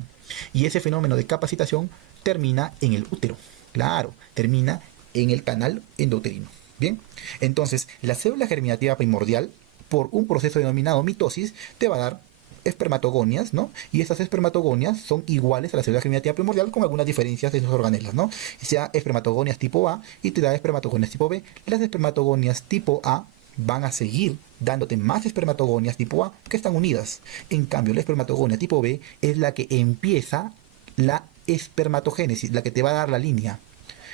Y ese fenómeno de capacitación termina en el útero. Claro, termina en el canal endouterino. Bien, entonces la célula germinativa primordial, por un proceso denominado mitosis, te va a dar espermatogonias, ¿no? Y estas espermatogonias son iguales a la célula germinativa primordial con algunas diferencias de sus organelas, ¿no? Sea espermatogonias tipo A y te da espermatogonias tipo B. Las espermatogonias tipo A van a seguir dándote más espermatogonias tipo A que están unidas. En cambio, la espermatogonia tipo B es la que empieza la espermatogénesis, la que te va a dar la línea.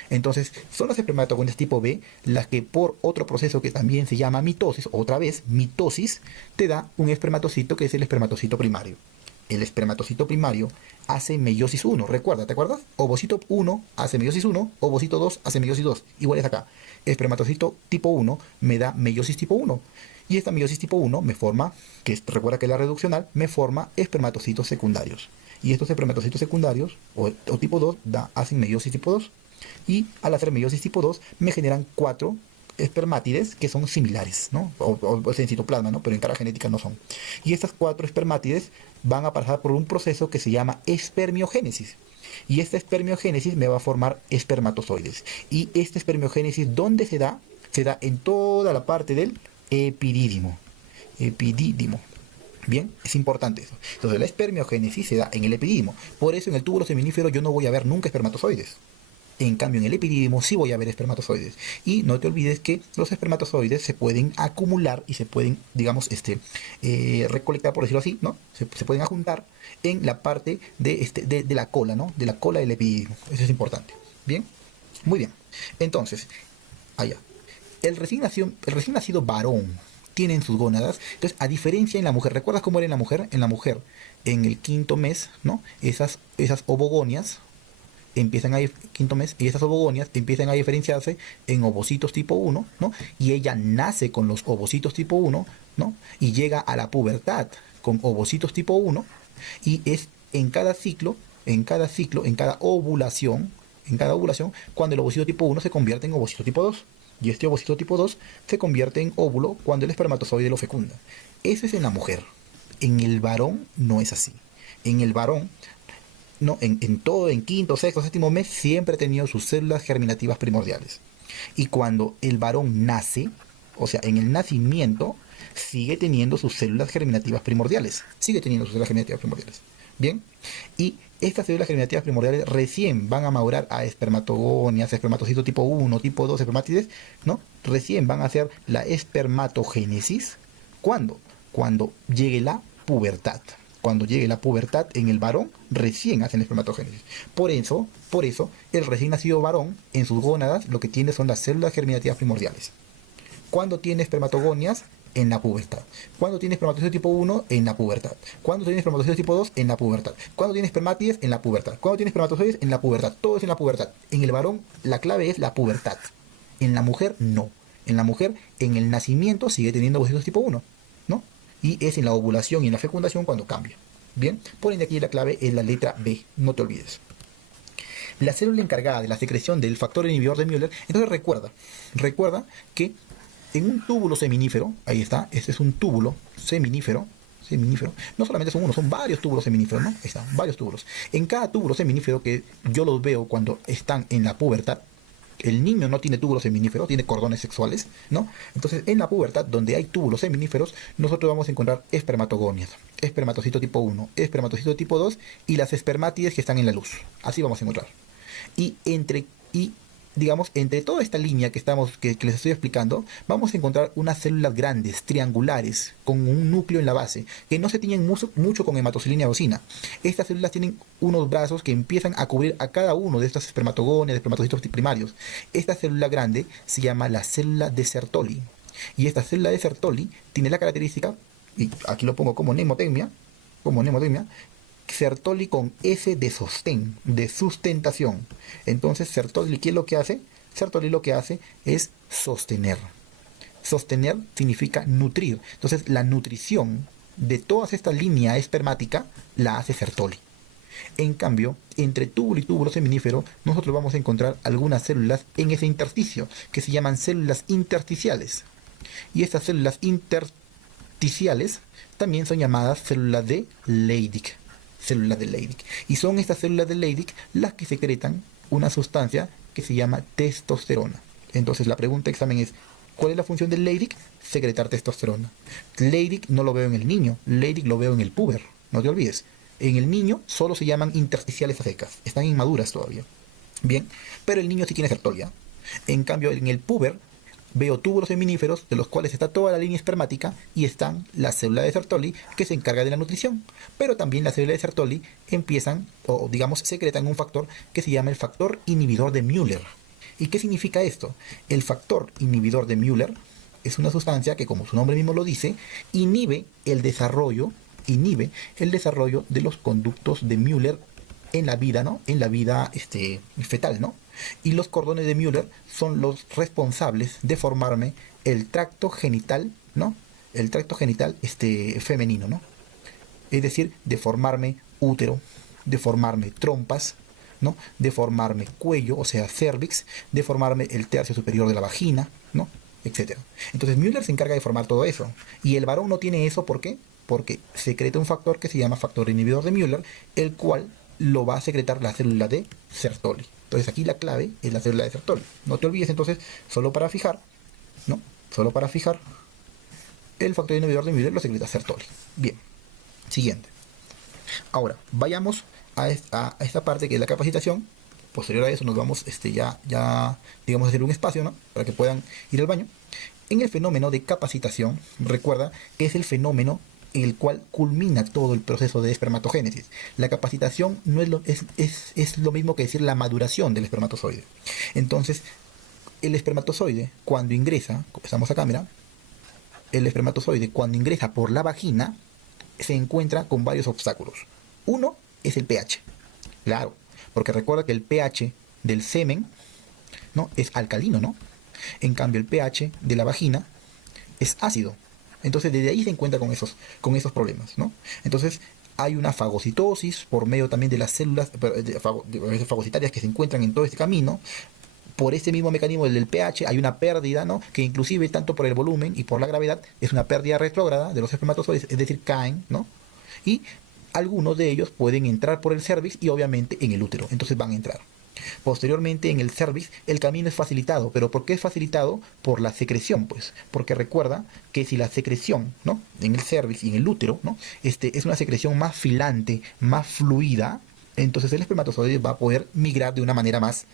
Entonces, son las espermatogonias tipo B las que por otro proceso que también se llama mitosis, otra vez, mitosis, te da un espermatocito que es el espermatocito primario. El espermatocito primario hace meiosis 1, recuerda, ¿te acuerdas? Ovocito 1 hace meiosis 1, ovocito 2 hace meiosis 2. Igual es acá. Espermatocito tipo 1 me da meiosis tipo 1. Y esta meiosis tipo 1 me forma, recuerda que es la reduccional, me forma espermatocitos secundarios. Y estos espermatocitos secundarios, o tipo 2, hacen meiosis tipo 2. Y al hacer meiosis tipo 2 me generan 4 espermátides que son similares, ¿no? O en citoplasma, ¿no? Pero en carga genética no son. Y estas 4 espermátides van a pasar por un proceso que se llama espermiogénesis. Y esta espermiogénesis me va a formar espermatozoides. Y esta espermiogénesis, ¿dónde se da? Se da en toda la parte del epidídimo. Bien, es importante eso. Entonces la espermiogénesis se da en el epidídimo. Por eso en el túbulo seminífero yo no voy a ver nunca espermatozoides. En cambio, en el epidídimo sí voy a ver espermatozoides. Y no te olvides que los espermatozoides se pueden acumular y se pueden, digamos, recolectar, por decirlo así, ¿no? Se pueden juntar en la parte de la cola, ¿no? De la cola del epidídimo. Eso es importante. Bien, muy bien. Entonces, allá. El recién nacido varón tiene en sus gónadas. Entonces, a diferencia en la mujer, ¿recuerdas cómo era en la mujer? En la mujer, en el quinto mes, ¿no? Esas ovogonias quinto mes, y estas ovogonias empiezan a diferenciarse en ovocitos tipo 1, ¿no? Y ella nace con los ovocitos tipo 1, ¿no? Y llega a la pubertad con ovocitos tipo 1, y es en cada ciclo, en cada ovulación, cuando el ovocito tipo 1 se convierte en ovocito tipo 2. Y este ovocito tipo 2 se convierte en óvulo cuando el espermatozoide lo fecunda. Eso es en la mujer. En el varón no es así. En el varón, no, en quinto, sexto, séptimo mes, siempre ha tenido sus células germinativas primordiales. Y cuando el varón nace, o sea, en el nacimiento, sigue teniendo sus células germinativas primordiales. Sigue teniendo sus células germinativas primordiales. Bien. Y estas células germinativas primordiales recién van a madurar a espermatogonias, espermatocitos tipo 1, tipo 2, espermátides, ¿no? Recién van a hacer la espermatogénesis. ¿Cuándo? Cuando llegue la pubertad. Cuando llegue la pubertad en el varón, recién hacen la espermatogénesis. Por eso, el recién nacido varón, en sus gónadas, lo que tiene son las células germinativas primordiales. Cuando tiene espermatogonias, en la pubertad. Cuando tiene espermatozoides tipo 1, en la pubertad. Cuando tiene espermatozoides tipo 2, en la pubertad. Cuando tiene espermátides, en la pubertad. Cuando tiene espermatozoides, en la pubertad. Todo es en la pubertad. En el varón, la clave es la pubertad. En la mujer, no. En la mujer, en el nacimiento, sigue teniendo ovocitos tipo 1, ¿no? Y es en la ovulación y en la fecundación cuando cambia. Bien, por ende aquí la clave es la letra B, no te olvides. La célula encargada de la secreción del factor inhibidor de Müller, entonces recuerda que en un túbulo seminífero, ahí está, este es un túbulo seminífero, no solamente son uno, son varios túbulos seminíferos, ¿no? Ahí están, varios túbulos. En cada túbulo seminífero, que yo los veo cuando están en la pubertad, el niño no tiene túbulos seminíferos, tiene cordones sexuales, ¿no? Entonces, en la pubertad, donde hay túbulos seminíferos, nosotros vamos a encontrar espermatogonias, espermatocito tipo 1, espermatocito tipo 2 y las espermátides que están en la luz. Así vamos a encontrar. Digamos, entre toda esta línea que les estoy explicando, vamos a encontrar unas células grandes, triangulares, con un núcleo en la base, que no se tiñen mucho con hematocilina eosina. Estas células tienen unos brazos que empiezan a cubrir a cada uno de estos espermatogonias, espermatocitos primarios. Esta célula grande se llama la célula de Sertoli. Y esta célula de Sertoli tiene la característica, y aquí lo pongo como mnemotemia, Sertoli con S de sostén, de sustentación. Entonces, Sertoli, ¿qué es lo que hace? Sertoli lo que hace es sostener. Sostener significa nutrir. Entonces, la nutrición de toda esta línea espermática la hace Sertoli. En cambio, entre túbulo y túbulo seminífero, nosotros vamos a encontrar algunas células en ese intersticio, que se llaman células intersticiales. Y estas células intersticiales también son llamadas células de Leydig. Células de Leydig. Y son estas células de Leydig las que secretan una sustancia que se llama testosterona. Entonces la pregunta de examen es, ¿cuál es la función del Leydig? Secretar testosterona. Leydig no lo veo en el niño, Leydig lo veo en el puber, no te olvides. En el niño solo se llaman intersticiales a secas, están inmaduras todavía. Bien, pero el niño sí tiene Sertolia. En cambio, en el puber veo túbulos seminíferos de los cuales está toda la línea espermática y están las células de Sertoli que se encarga de la nutrición. Pero también las células de Sertoli empiezan, o digamos, secretan un factor que se llama el factor inhibidor de Müller. ¿Y qué significa esto? El factor inhibidor de Müller es una sustancia que, como su nombre mismo lo dice, inhibe el desarrollo de los conductos de Müller en la vida, ¿no? En la vida fetal, ¿no? Y los cordones de Müller son los responsables de formarme el tracto genital, ¿no? El tracto genital femenino, ¿no? Es decir, de formarme útero, de formarme trompas, ¿no? De formarme cuello, o sea, cervix, de formarme el tercio superior de la vagina, ¿no? Etcétera. Entonces Müller se encarga de formar todo eso. Y el varón no tiene eso, ¿por qué? Porque secreta un factor que se llama factor inhibidor de Müller, el cual lo va a secretar la célula de Sertoli. Entonces aquí la clave es la célula de Sertoli. No te olvides entonces, solo para fijar, el factor inhibidor de Müller lo secreta Sertoli. Bien, siguiente. Ahora, vayamos a esta parte que es la capacitación. Posterior a eso nos vamos ya digamos a hacer un espacio, ¿no? Para que puedan ir al baño. En el fenómeno de capacitación, recuerda que es el fenómeno en el cual culmina todo el proceso de espermatogénesis. La capacitación no es lo mismo que decir la maduración del espermatozoide. Entonces, el espermatozoide cuando ingresa, estamos acá, mira, el espermatozoide cuando ingresa por la vagina se encuentra con varios obstáculos. Uno es el pH. Claro, Porque recuerda que el pH del semen, ¿no?, es alcalino, ¿no? En cambio, el pH de la vagina es ácido. Entonces, desde ahí se encuentra con esos problemas, ¿no? Entonces, hay una fagocitosis por medio también de las células fagocitarias que se encuentran en todo este camino. Por este mismo mecanismo del pH hay una pérdida, ¿no?, que inclusive tanto por el volumen y por la gravedad es una pérdida retrógrada de los espermatozoides, es decir, caen, ¿no? Y algunos de ellos pueden entrar por el cervix y obviamente en el útero, entonces van a entrar. Posteriormente en el cervix el camino es facilitado, pero ¿por qué es facilitado? Por la secreción, pues, porque recuerda que si la secreción, ¿no?, en el cervix y en el útero, ¿no?, es una secreción más filante, más fluida, entonces el espermatozoide va a poder migrar de una manera más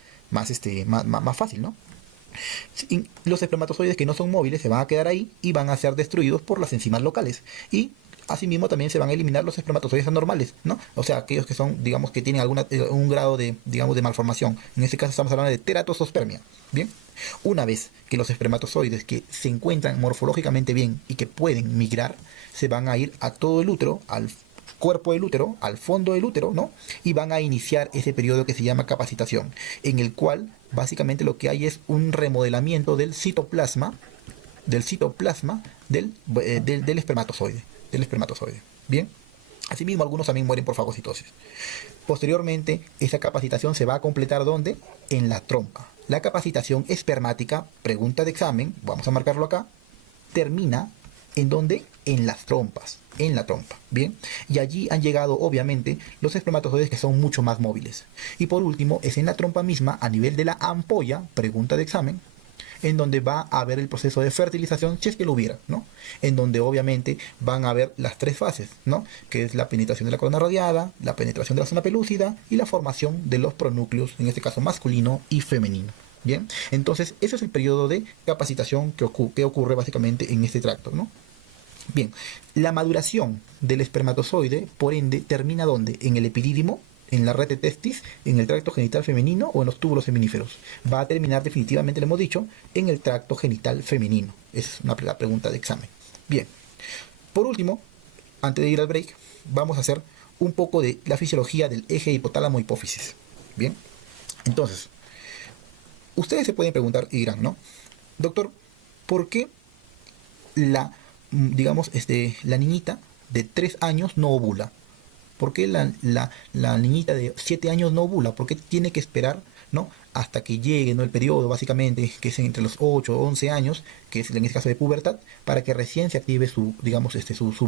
fácil, ¿no? Los espermatozoides que no son móviles se van a quedar ahí y van a ser destruidos por las enzimas locales. Y asimismo también se van a eliminar los espermatozoides anormales, ¿no? O sea, aquellos que son, digamos, que tienen un grado de, digamos, de malformación. En este caso estamos hablando de teratosospermia. Bien, una vez que los espermatozoides que se encuentran morfológicamente bien y que pueden migrar, se van a ir a todo el útero, al cuerpo del útero, al fondo del útero, ¿no? Y van a iniciar ese periodo que se llama capacitación, en el cual básicamente lo que hay es un remodelamiento del citoplasma del espermatozoide. Bien. Asimismo, algunos también mueren por fagocitosis. Posteriormente, esa capacitación se va a completar ¿dónde? En la trompa. La capacitación espermática, pregunta de examen, vamos a marcarlo acá, termina ¿en dónde? En las trompas, en la trompa, ¿bien? Y allí han llegado, obviamente, los espermatozoides que son mucho más móviles. Y por último, es en la trompa misma, a nivel de la ampolla, pregunta de examen, en donde va a haber el proceso de fertilización, si es que lo hubiera, ¿no? En donde obviamente van a haber las tres fases, ¿no? Que es la penetración de la corona radiada, la penetración de la zona pelúcida y la formación de los pronúcleos, en este caso masculino y femenino. Bien, entonces ese es el periodo de capacitación que ocurre básicamente en este tracto, ¿no? Bien, la maduración del espermatozoide, por ende, termina ¿dónde? En el epidídimo, en la red de testis, en el tracto genital femenino o en los túbulos seminíferos. Va a terminar definitivamente, le hemos dicho, en el tracto genital femenino. Es la pregunta de examen. Bien, por último, antes de ir al break, vamos a hacer un poco de la fisiología del eje hipotálamo-hipófisis. Bien, entonces, ustedes se pueden preguntar y dirán, ¿no? Doctor, ¿por qué la niñita de 3 años no ovula? ¿Por qué la niñita de 7 años no ovula? ¿Por qué tiene que esperar, ¿no?, hasta que llegue, ¿no?, el periodo, básicamente, que es entre los 8 o 11 años, que es en este caso de pubertad, para que recién se active su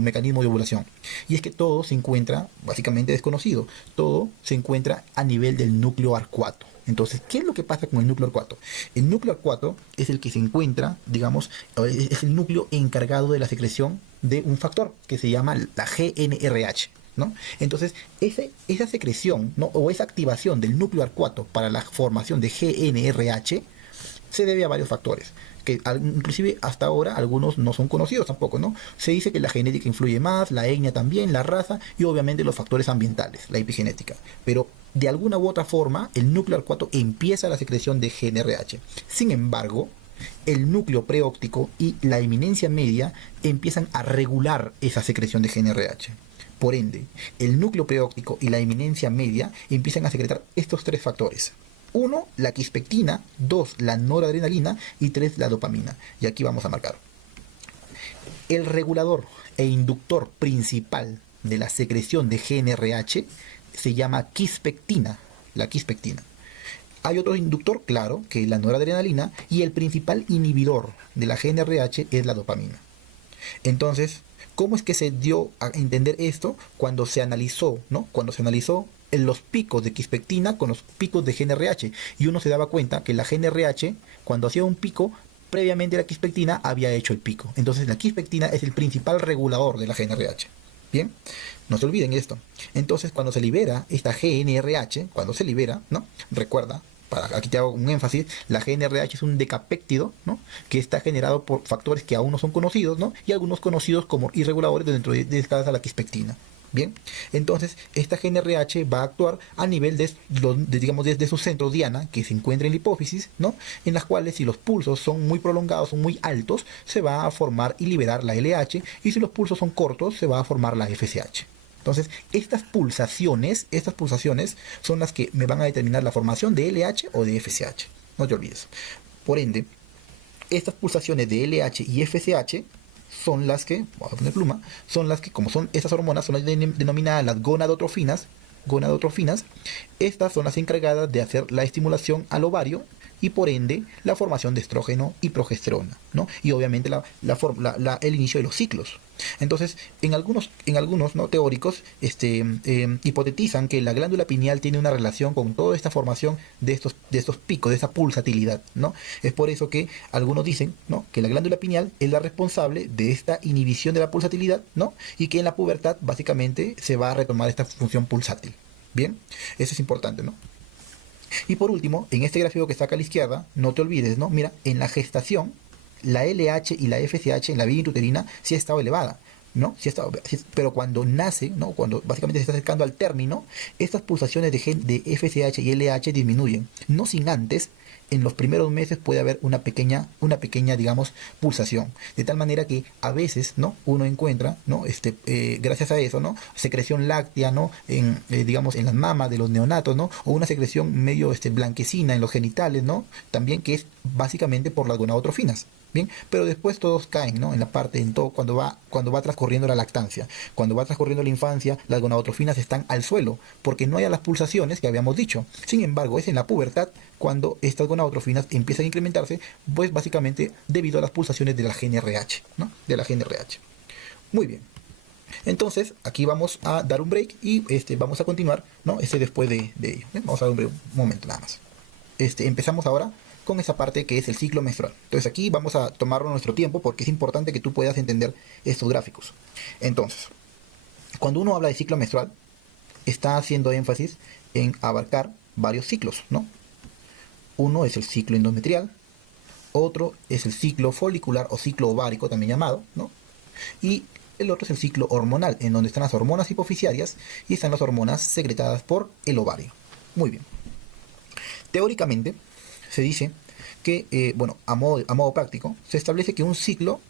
mecanismo de ovulación? Y es que todo se encuentra básicamente desconocido. Todo se encuentra a nivel del núcleo arcuato. Entonces, ¿qué es lo que pasa con el núcleo arcuato? El núcleo arcuato es el que se encuentra, digamos, es el núcleo encargado de la secreción de un factor que se llama la GNRH, ¿no? Entonces, esa secreción, ¿no?, o esa activación del núcleo arcuato para la formación de GNRH se debe a varios factores, que inclusive hasta ahora algunos no son conocidos tampoco, ¿no? Se dice que la genética influye más, la etnia también, la raza y obviamente los factores ambientales, la epigenética. Pero de alguna u otra forma, el núcleo arcuato empieza la secreción de GNRH. Sin embargo, el núcleo preóptico y la eminencia media empiezan a regular esa secreción de GNRH. Por ende, el núcleo preóptico y la eminencia media empiezan a secretar estos tres factores. 1, la quispectina, 2, la noradrenalina y 3, la dopamina. Y aquí vamos a marcar. El regulador e inductor principal de la secreción de GNRH se llama quispectina, la quispectina. Hay otro inductor, claro, que es la noradrenalina, y el principal inhibidor de la GNRH es la dopamina. Entonces, ¿cómo es que se dio a entender esto? Cuando se analizó, ¿no? Cuando se analizó los picos de quispectina con los picos de GNRH, y uno se daba cuenta que la GNRH, cuando hacía un pico, previamente la quispectina había hecho el pico. Entonces la quispectina es el principal regulador de la GNRH. Bien, no se olviden esto. Entonces, cuando se libera esta GNRH, cuando se libera, ¿no? Recuerda, aquí te hago un énfasis, la GNRH es un decapéptido, ¿no?, que está generado por factores que aún no son conocidos, ¿no?, y algunos conocidos como irreguladores dentro de la quispectina. Bien, entonces esta GNRH va a actuar a nivel desde su centro diana, que se encuentra en la hipófisis, ¿no?, en las cuales si los pulsos son muy prolongados, son muy altos, se va a formar y liberar la LH, y si los pulsos son cortos, se va a formar la FSH. Entonces, estas pulsaciones son las que me van a determinar la formación de LH o de FSH. No te olvides. Por ende, estas pulsaciones de LH y FSH son las que, vamos a poner pluma, son las que, como son estas hormonas, son las denominadas las gonadotrofinas. Estas son las encargadas de hacer la estimulación al ovario y por ende la formación de estrógeno y progesterona, ¿no? Y obviamente el inicio de los ciclos. Entonces, en algunos ¿no? teóricos hipotetizan que la glándula pineal tiene una relación con toda esta formación de estos picos, de esa pulsatilidad, ¿no? Es por eso que algunos dicen, ¿no? que la glándula pineal es la responsable de esta inhibición de la pulsatilidad, ¿no? Y que en la pubertad básicamente se va a retomar esta función pulsátil. Bien, eso es importante, ¿no? Y por último, en este gráfico que está acá a la izquierda, no te olvides, ¿no? Mira, en la gestación, la LH y la FSH en la vía intrauterina sí ha estado elevada, ¿no? Pero cuando nace, ¿no? Cuando básicamente se está acercando al término, estas pulsaciones de FSH y LH disminuyen. No sin antes, en los primeros meses puede haber una pequeña, digamos, pulsación. De tal manera que a veces, ¿no? Uno encuentra, ¿no? Gracias a eso, ¿no? Secreción láctea, ¿no? Digamos, en las mamas de los neonatos, ¿no? O una secreción medio blanquecina en los genitales, ¿no? También que es básicamente por las gonadotrofinas. Bien, pero después todos caen, ¿no? En la parte, en todo, cuando va transcurriendo la lactancia, cuando va transcurriendo la infancia, las gonadotrofinas están al suelo, porque no hay las pulsaciones que habíamos dicho. Sin embargo, es en la pubertad cuando estas gonadotrofinas empiezan a incrementarse, pues básicamente debido a las pulsaciones de la GnRH, ¿no? De la GnRH. Muy bien. Entonces, aquí vamos a dar un break y vamos a continuar, ¿no? Después de ello. ¿Bien? Vamos a dar un momento nada más. Empezamos ahora con esa parte que es el ciclo menstrual. Entonces aquí vamos a tomarlo nuestro tiempo porque es importante que tú puedas entender estos gráficos. Entonces, cuando uno habla de ciclo menstrual, está haciendo énfasis en abarcar varios ciclos, ¿no? Uno es el ciclo endometrial, otro es el ciclo folicular o ciclo ovárico también llamado, ¿no? Y el otro es el ciclo hormonal, en donde están las hormonas hipofisiarias y están las hormonas secretadas por el ovario. Muy bien. Teóricamente, se dice que, a modo práctico, se establece que un ciclo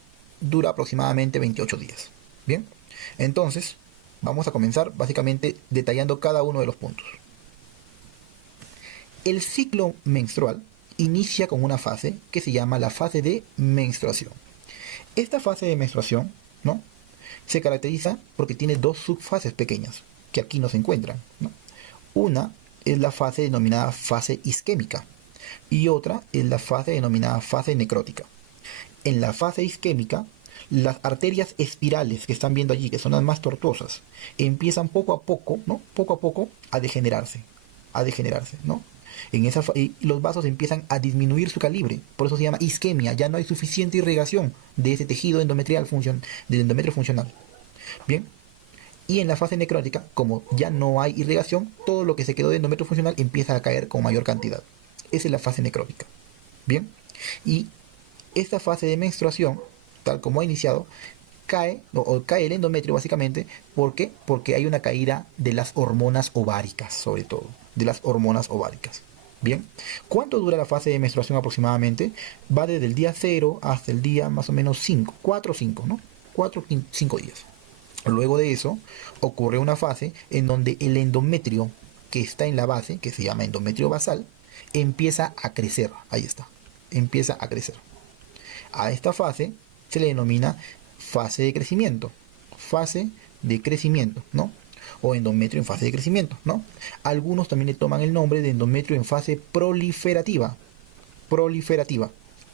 dura aproximadamente 28 días. Bien, entonces vamos a comenzar básicamente detallando cada uno de los puntos. El ciclo menstrual inicia con una fase que se llama la fase de menstruación. Esta fase de menstruación, ¿no? se caracteriza porque tiene dos subfases pequeñas que aquí no se encuentran, ¿no? Una es la fase denominada fase isquémica y otra es la fase denominada fase necrótica. En la fase isquémica, las arterias espirales que están viendo allí, que son las más tortuosas, empiezan poco a poco, ¿no? Poco a poco a degenerarse, ¿no? Y los vasos empiezan a disminuir su calibre, por eso se llama isquemia, ya no hay suficiente irrigación de ese tejido endometrial del endometrio funcional. Bien, y en la fase necrótica, como ya no hay irrigación, todo lo que se quedó de endometrio funcional empieza a caer con mayor cantidad. Esa es la fase necrótica. Bien, y esta fase de menstruación, tal como ha iniciado, cae el endometrio básicamente. ¿Por qué? Porque hay una caída de las hormonas ováricas, sobre todo, de las hormonas ováricas. Bien, ¿cuánto dura la fase de menstruación aproximadamente? Va desde el día 0 hasta el día más o menos 4 o 5, ¿no? 4 o 5 días. Luego de eso ocurre una fase en donde el endometrio que está en la base, que se llama endometrio basal, empieza a crecer. Ahí está, empieza a crecer. A esta fase se le denomina fase de crecimiento, ¿no? O endometrio en fase de crecimiento, ¿no? Algunos también le toman el nombre de endometrio en fase proliferativa.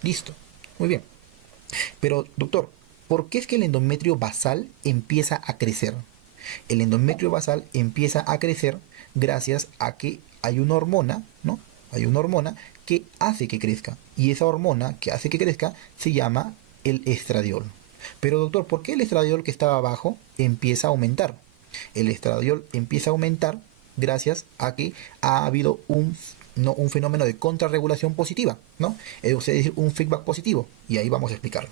Listo, muy bien. Pero, doctor, ¿por qué es que el endometrio basal empieza a crecer? El endometrio basal empieza a crecer gracias a que hay una hormona, ¿no? Hay una hormona que hace que crezca. Y esa hormona que hace que crezca se llama el estradiol. Pero, doctor, ¿por qué el estradiol que estaba abajo empieza a aumentar? El estradiol empieza a aumentar gracias a que ha habido un fenómeno de contrarregulación positiva, ¿no? Es decir, un feedback positivo. Y ahí vamos a explicarlo.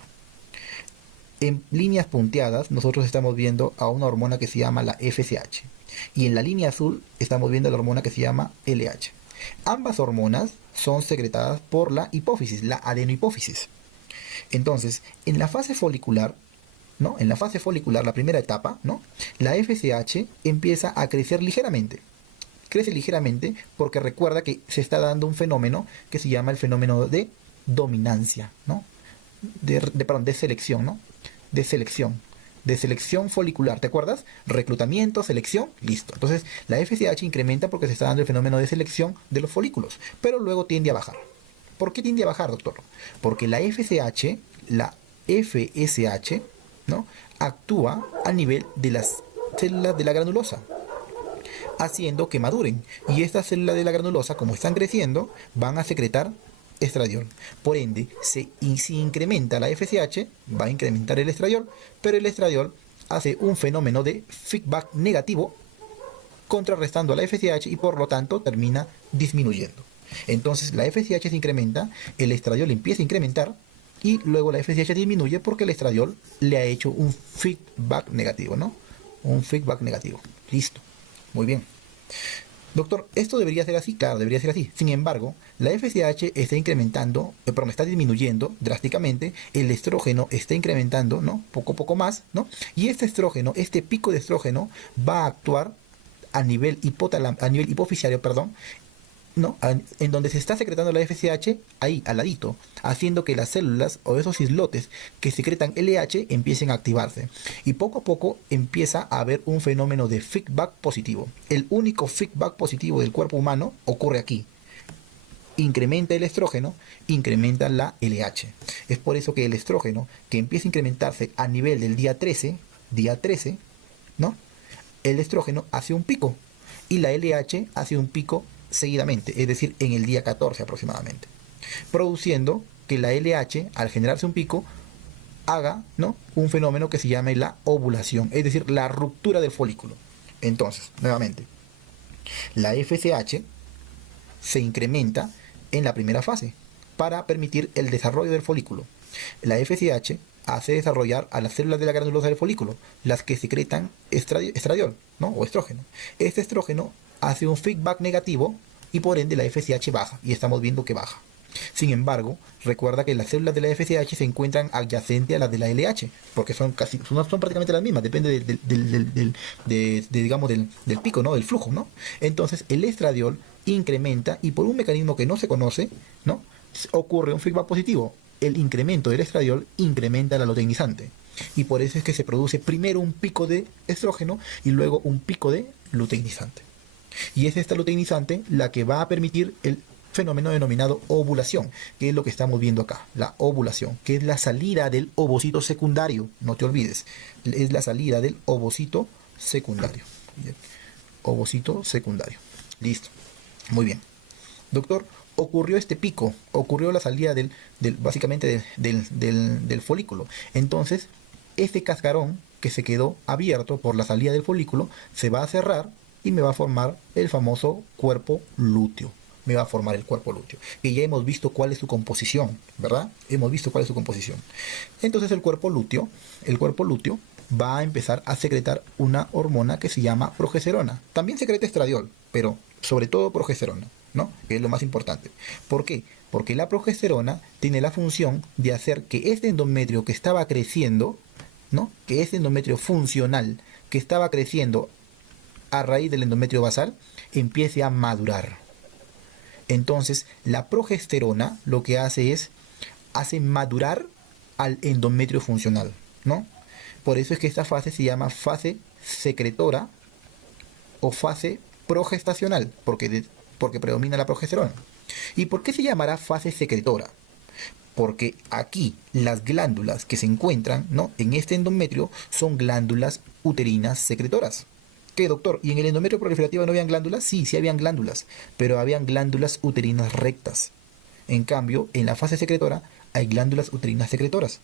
En líneas punteadas nosotros estamos viendo a una hormona que se llama la FSH. Y en la línea azul estamos viendo la hormona que se llama LH. Ambas hormonas son secretadas por la hipófisis, la adenohipófisis. Entonces, en la fase folicular, ¿no? En la fase folicular, la primera etapa, ¿no? La FSH empieza a crecer ligeramente. Crece ligeramente porque recuerda que se está dando un fenómeno que se llama el fenómeno de dominancia, ¿no? Perdón, de selección, ¿no? De selección folicular, ¿te acuerdas? Reclutamiento, selección, listo. Entonces, la FSH incrementa porque se está dando el fenómeno de selección de los folículos, pero luego tiende a bajar. ¿Por qué tiende a bajar, doctor? Porque la FSH, ¿no? Actúa a nivel de las células de la granulosa, haciendo que maduren. Y estas células de la granulosa, como están creciendo, van a secretar estradiol. Por ende, si incrementa la FSH, va a incrementar el estradiol, pero el estradiol hace un fenómeno de feedback negativo contrarrestando a la FSH y por lo tanto termina disminuyendo. Entonces la FSH se incrementa, el estradiol empieza a incrementar y luego la FSH disminuye porque el estradiol le ha hecho un feedback negativo, ¿no? Un feedback negativo. Listo. Muy bien. Doctor, ¿esto debería ser así? Claro, debería ser así. Sin embargo, la FSH está incrementando, perdón, está disminuyendo drásticamente, el estrógeno está incrementando, ¿no? Poco a poco más, ¿no? Y este estrógeno, este pico de estrógeno, va a actuar a nivel hipofisiario, perdón, ¿no? En donde se está secretando la FSH, ahí, al ladito, haciendo que las células o esos islotes que secretan LH empiecen a activarse. Y poco a poco empieza a haber un fenómeno de feedback positivo. El único feedback positivo del cuerpo humano ocurre aquí. Incrementa el estrógeno, incrementa la LH. Es por eso que el estrógeno, que empieza a incrementarse a nivel del día 13, ¿no? El estrógeno hace un pico y la LH hace un pico seguidamente, es decir, en el día 14 aproximadamente, produciendo que la LH, al generarse un pico, haga, ¿no?, un fenómeno que se llama la ovulación, es decir, la ruptura del folículo. Entonces, nuevamente, la FSH se incrementa en la primera fase para permitir el desarrollo del folículo. La FSH hace desarrollar a las células de la granulosa del folículo, las que secretan estradiol, ¿no?, o estrógeno. Este estrógeno hace un feedback negativo y por ende la FSH baja, y estamos viendo que baja. Sin embargo, recuerda que las células de la FSH se encuentran adyacentes a las de la LH, porque son prácticamente las mismas, depende digamos, del pico, ¿no?, del flujo, ¿no? Entonces el estradiol incrementa y por un mecanismo que no se conoce, ¿no?, ocurre un feedback positivo. El incremento del estradiol incrementa la luteinizante. Y por eso es que se produce primero un pico de estrógeno y luego un pico de luteinizante. Y es esta luteinizante la que va a permitir el fenómeno denominado ovulación, que es lo que estamos viendo acá, la ovulación, que es la salida del ovocito secundario, no te olvides, es la salida del ovocito secundario. Bien. Ovocito secundario. Listo. Muy bien. Doctor, ocurrió este pico, ocurrió la salida básicamente del folículo. Entonces, este cascarón que se quedó abierto por la salida del folículo se va a cerrar y me va a formar el famoso cuerpo lúteo. Me va a formar el cuerpo lúteo. Que ya hemos visto cuál es su composición, ¿verdad? Hemos visto cuál es su composición. Entonces el cuerpo lúteo va a empezar a secretar una hormona que se llama progesterona. También secreta estradiol, pero sobre todo progesterona, ¿no?, que es lo más importante. ¿Por qué? Porque la progesterona tiene la función de hacer que este endometrio que estaba creciendo, ¿no?, que este endometrio funcional que estaba creciendo a raíz del endometrio basal, empiece a madurar. Entonces, la progesterona lo que hace madurar al endometrio funcional, ¿no? Por eso es que esta fase se llama fase secretora o fase progestacional, porque predomina la progesterona. ¿Y por qué se llamará fase secretora? Porque aquí las glándulas que se encuentran, ¿no?, en este endometrio son glándulas uterinas secretoras. ¿Qué, doctor? ¿Y en el endometrio proliferativo no habían glándulas? Sí, sí habían glándulas, pero habían glándulas uterinas rectas. En cambio, en la fase secretora hay glándulas uterinas secretoras.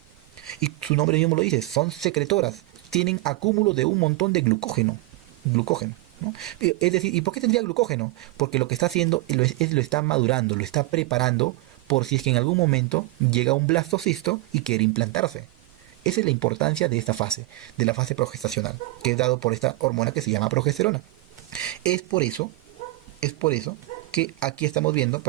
Y su nombre mismo lo dice, son secretoras. Tienen acúmulo de un montón de glucógeno, ¿no? Es decir, ¿y por qué tendría glucógeno? Porque lo que está haciendo lo está madurando, lo está preparando por si es que en algún momento llega un blastocisto y quiere implantarse. Esa es la importancia de esta fase, de la fase progestacional, que es dado por esta hormona que se llama progesterona. Es por eso que aquí estamos viendo,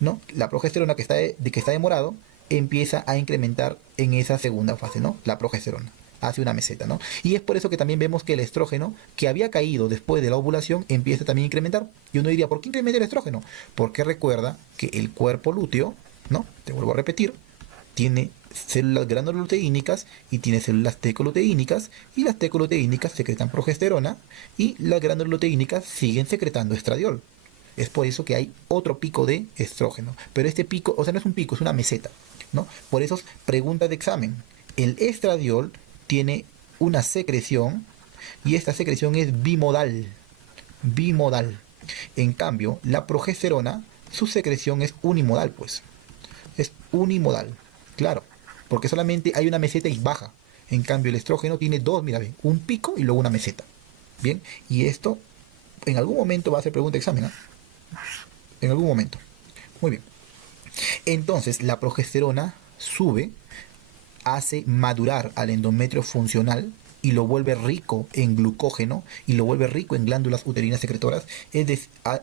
¿no?, la progesterona que está de morado empieza a incrementar en esa segunda fase, ¿no?, la progesterona. hace una meseta, ¿no? Y es por eso que también vemos que el estrógeno, que había caído después de la ovulación, empieza también a incrementar. Y uno diría, ¿por qué incrementa el estrógeno? Porque recuerda que el cuerpo lúteo, ¿no? Te vuelvo a repetir, tiene células granuloteínicas y tiene células tecoluteínicas, y las tecoluteínicas secretan progesterona y las granuloteínicas siguen secretando estradiol. Es por eso que hay otro pico de estrógeno. Pero este pico, o sea, no es un pico, es una meseta, ¿no? Por eso, pregunta de examen. El estradiol tiene una secreción y esta secreción es bimodal. Bimodal. En cambio, la progesterona, su secreción es unimodal, pues. Es unimodal. Claro, porque solamente hay una meseta y baja. En cambio, el estrógeno tiene dos, mira, bien, un pico y luego una meseta. Bien, y esto en algún momento va a ser pregunta de examen, ¿eh? En algún momento. Muy bien. Entonces, la progesterona sube, hace madurar al endometrio funcional y lo vuelve rico en glucógeno y lo vuelve rico en glándulas uterinas secretoras.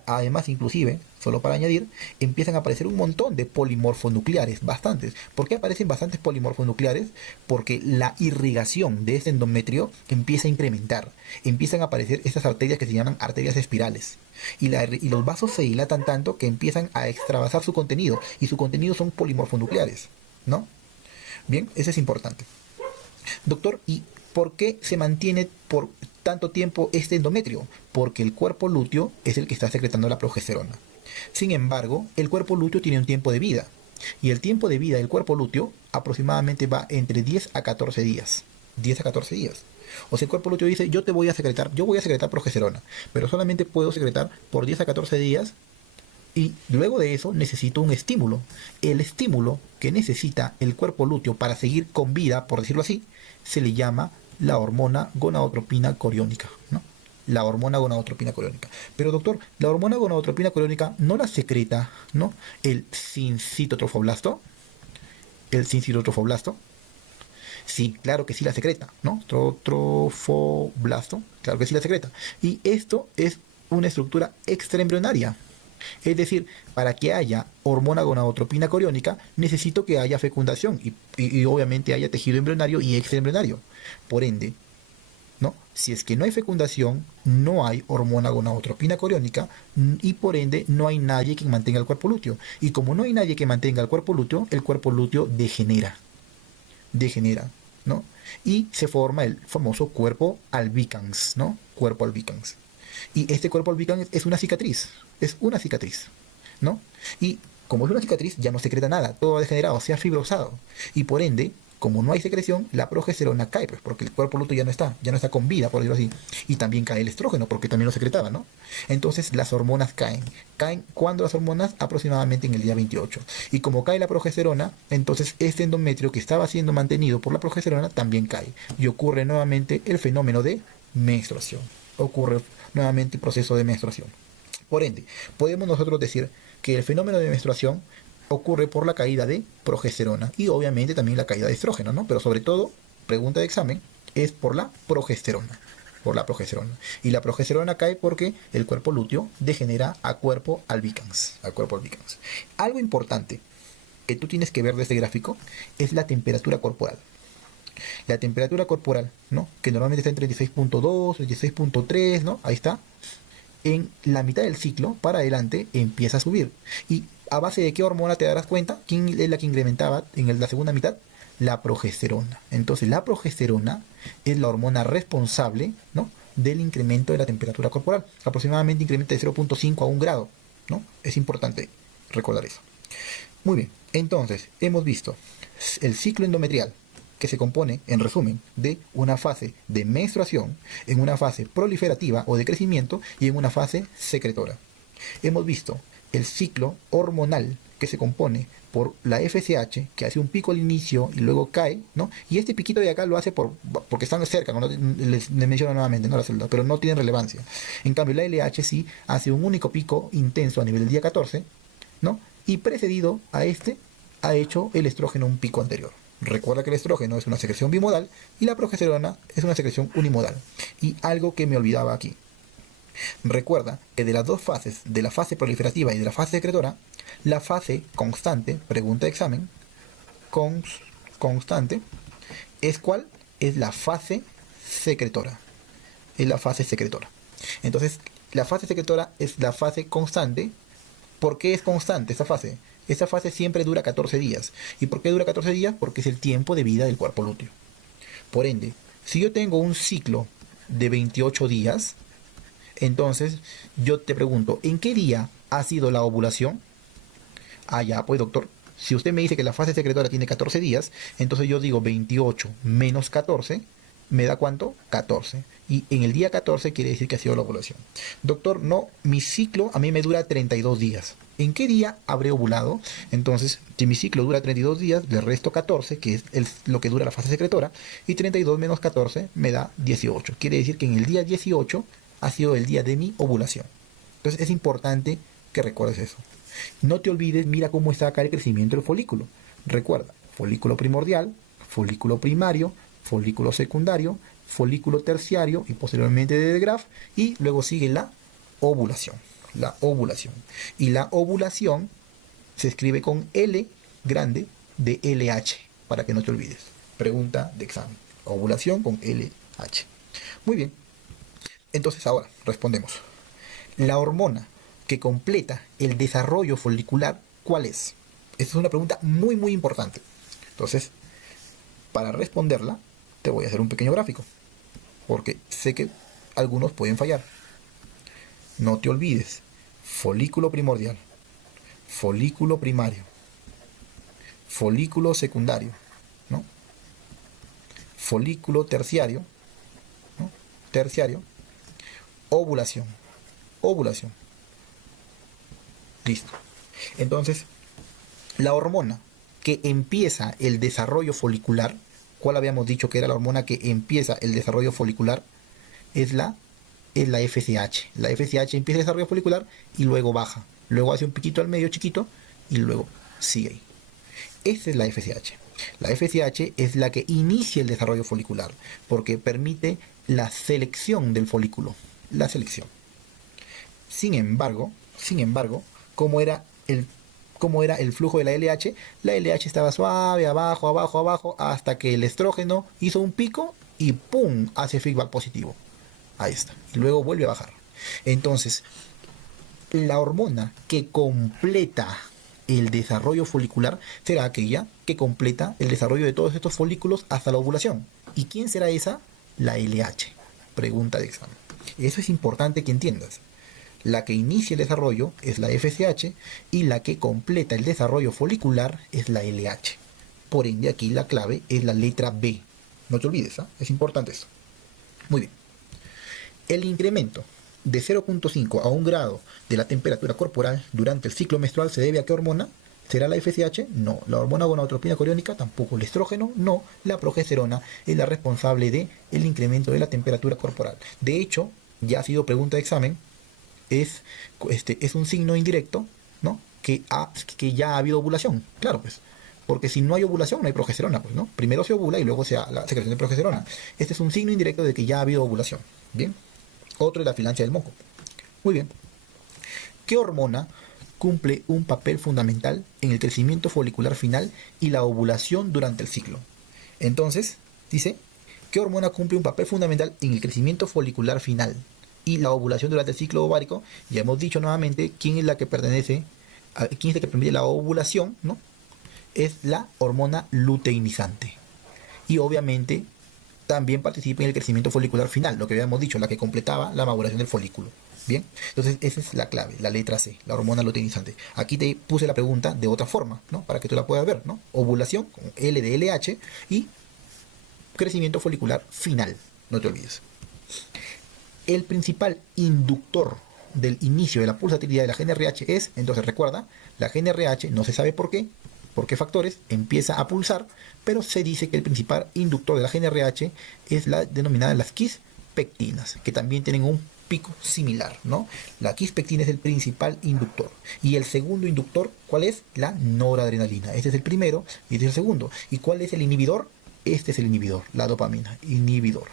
Además, inclusive, solo para añadir, empiezan a aparecer un montón de polimorfonucleares, bastantes. ¿Por qué aparecen bastantes polimorfonucleares? Porque la irrigación de este endometrio empieza a incrementar. Empiezan a aparecer estas arterias que se llaman arterias espirales. Y los vasos se dilatan tanto que empiezan a extravasar su contenido. Y su contenido son polimorfonucleares, ¿no? Bien, eso es importante. Doctor, ¿y por qué se mantiene por tanto tiempo este endometrio? Porque el cuerpo lúteo es el que está secretando la progesterona. Sin embargo, el cuerpo lúteo tiene un tiempo de vida. Y el tiempo de vida del cuerpo lúteo aproximadamente va entre 10 a 14 días. 10 a 14 días. O sea, el cuerpo lúteo dice, yo voy a secretar progesterona, pero solamente puedo secretar por 10 a 14 días. Y luego de eso necesito un estímulo. El estímulo que necesita el cuerpo lúteo para seguir con vida, por decirlo así, se le llama la hormona gonadotropina coriónica, ¿no? La hormona gonadotropina coriónica. Pero doctor, la hormona gonadotropina coriónica no la secreta, ¿no? El sincitotrofoblasto. El sincitotrofoblasto. Sí, claro que sí la secreta, ¿no? Trofoblasto, claro que sí la secreta. Y esto es una estructura extraembrionaria. Es decir, para que haya hormona gonadotropina coriónica, necesito que haya fecundación y obviamente haya tejido embrionario y extraembrionario. Por ende, ¿no? Si es que no hay fecundación, no hay hormona gonadotropina coriónica y por ende no hay nadie que mantenga el cuerpo lúteo. Y como no hay nadie que mantenga el cuerpo lúteo degenera. Degenera, ¿no? Y se forma el famoso cuerpo albicans, ¿no? Cuerpo albicans. Y este cuerpo albicans es una cicatriz, ¿no? Y como es una cicatriz, ya no secreta nada, todo ha degenerado, se ha fibrosado. Y por ende, como no hay secreción, la progesterona cae, pues porque el cuerpo lúteo ya no está con vida, por decirlo así. Y también cae el estrógeno, porque también lo secretaba, ¿no? Entonces las hormonas caen. ¿Caen cuando las hormonas? Aproximadamente en el día 28. Y como cae la progesterona, entonces este endometrio que estaba siendo mantenido por la progesterona también cae. Y ocurre nuevamente el fenómeno de menstruación. Ocurre nuevamente el proceso de menstruación. Por ende, podemos nosotros decir que el fenómeno de menstruación ocurre por la caída de progesterona y obviamente también la caída de estrógeno, ¿no? Pero sobre todo, pregunta de examen, es por la progesterona. Por la progesterona. Y la progesterona cae porque el cuerpo lúteo degenera a cuerpo albicans. Algo importante que tú tienes que ver de este gráfico es la temperatura corporal. La temperatura corporal, ¿no? Que normalmente está entre 16.2, 16.3, ¿no? Ahí está. En la mitad del ciclo, para adelante, empieza a subir. ¿Y a base de qué hormona te darás cuenta? ¿Quién es la que incrementaba en la segunda mitad? La progesterona. Entonces, la progesterona es la hormona responsable, ¿no? Del incremento de la temperatura corporal. Aproximadamente incrementa de 0.5 a 1 grado, ¿no? Es importante recordar eso. Muy bien, entonces, hemos visto el ciclo endometrial, que se compone, en resumen, de una fase de menstruación, en una fase proliferativa o de crecimiento y en una fase secretora. Hemos visto el ciclo hormonal, que se compone por la FSH, que hace un pico al inicio y luego cae, ¿no? Y este piquito de acá lo hace porque están cerca, ¿no? Les menciono nuevamente, ¿no? La célula, pero no tienen relevancia. En cambio, la LH sí hace un único pico intenso a nivel del día 14, ¿no? Y precedido a este, ha hecho el estrógeno un pico anterior. Recuerda que el estrógeno es una secreción bimodal y la progesterona es una secreción unimodal. Y algo que me olvidaba aquí. Recuerda que de las dos fases, de la fase proliferativa y de la fase secretora, la fase constante, pregunta de examen, constante, ¿es cuál? es la fase secretora. Es la fase secretora. Entonces, la fase secretora es la fase constante. ¿Por qué es constante esta fase? Esta fase siempre dura 14 días. ¿Y por qué dura 14 días? Porque es el tiempo de vida del cuerpo lúteo. Por ende, si yo tengo un ciclo de 28 días, entonces yo te pregunto, ¿en qué día ha sido la ovulación? Ah, ya, pues doctor, si usted me dice que la fase secretora tiene 14 días, entonces yo digo 28 menos 14, ¿me da cuánto? 14. Y en el día 14 quiere decir que ha sido la ovulación. Doctor, no, mi ciclo a mí me dura 32 días. ¿En qué día habré ovulado? Entonces, si mi ciclo dura 32 días, le resto 14, que es lo que dura la fase secretora, y 32 menos 14 me da 18. Quiere decir que en el día 18 ha sido el día de mi ovulación. Entonces es importante que recuerdes eso. No te olvides, mira cómo está acá el crecimiento del folículo. Recuerda, folículo primordial, folículo primario, folículo secundario, folículo terciario y posteriormente de Graf, y luego sigue la ovulación. La ovulación. Y la ovulación se escribe con L grande de LH, para que no te olvides. Pregunta de examen. Ovulación con LH. Muy bien. Entonces ahora respondemos. La hormona que completa el desarrollo folicular, ¿cuál es? Esta es una pregunta muy muy importante. Entonces, para responderla, te voy a hacer un pequeño gráfico, porque sé que algunos pueden fallar. No te olvides, folículo primordial, folículo primario, folículo secundario, ¿no? Folículo terciario, ¿no? Terciario, ovulación, ovulación. Listo. Entonces, la hormona que empieza el desarrollo folicular, ¿cuál habíamos dicho que era la hormona que empieza el desarrollo folicular? Es la FSH. La FSH empieza el desarrollo folicular y luego baja. Luego hace un piquito al medio chiquito y luego sigue ahí. Esa es la FSH. La FSH es la que inicia el desarrollo folicular porque permite la selección del folículo. La selección. Sin embargo, ¿cómo era el flujo de la LH? La LH estaba suave, abajo, abajo, abajo, hasta que el estrógeno hizo un pico y ¡pum! Hace feedback positivo. Ahí está. Y luego vuelve a bajar. Entonces, la hormona que completa el desarrollo folicular será aquella que completa el desarrollo de todos estos folículos hasta la ovulación. ¿Y quién será esa? La LH. Pregunta de examen. Eso es importante que entiendas. La que inicia el desarrollo es la FSH y la que completa el desarrollo folicular es la LH. Por ende, aquí la clave es la letra B. No te olvides, ¿eh? Es importante eso. Muy bien. El incremento de 0.5 a 1 grado de la temperatura corporal durante el ciclo menstrual se debe a qué hormona? ¿Será la FSH? No. ¿La hormona gonadotropina coriónica? Tampoco. ¿El estrógeno? No. La progesterona es la responsable del incremento de la temperatura corporal. De hecho, ya ha sido pregunta de examen, es un signo indirecto, ¿no? Que ya ha habido ovulación. Claro, pues. Porque si no hay ovulación, no hay progesterona, pues, ¿no? Primero se ovula y luego se da la secreción de progesterona. Este es un signo indirecto de que ya ha habido ovulación. Bien. Otro es la filancia del moco. Muy bien. ¿Qué hormona cumple un papel fundamental en el crecimiento folicular final y la ovulación durante el ciclo? Entonces, dice, ¿qué hormona cumple un papel fundamental en el crecimiento folicular final y la ovulación durante el ciclo ovárico? Ya hemos dicho nuevamente quién es la que pertenece, quién es la que permite la ovulación, ¿no? Es la hormona luteinizante. Y obviamente también participa en el crecimiento folicular final, lo que habíamos dicho, la que completaba la maduración del folículo. Bien, entonces esa es la clave, la letra C, la hormona luteinizante. Aquí te puse la pregunta de otra forma, ¿no? Para que tú la puedas ver, ¿no? Ovulación con L de LH y crecimiento folicular final, no te olvides. El principal inductor del inicio de la pulsatilidad de la GnRH es, entonces recuerda, la GnRH no se sabe por qué factores empieza a pulsar, pero se dice que el principal inductor de la GnRH es la denominada las quispectinas, que también tienen un pico similar, ¿no? La quispectina es el principal inductor. Y el segundo inductor, ¿cuál es? La noradrenalina. Este es el primero y este es el segundo. ¿Y cuál es el inhibidor? Este es el inhibidor, la dopamina, inhibidor.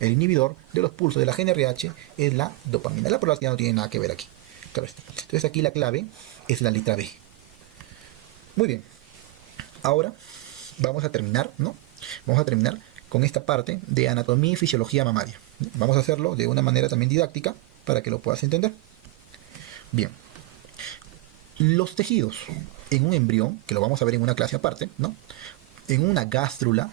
El inhibidor de los pulsos de la GnRH es la dopamina. La polaridad no tiene nada que ver aquí. Claro está. Entonces aquí la clave es la letra B. Muy bien. Ahora vamos a terminar, ¿no? Vamos a terminar con esta parte de anatomía y fisiología mamaria. Vamos a hacerlo de una manera también didáctica para que lo puedas entender. Bien, los tejidos en un embrión, que lo vamos a ver en una clase aparte, ¿no? En una gástrula,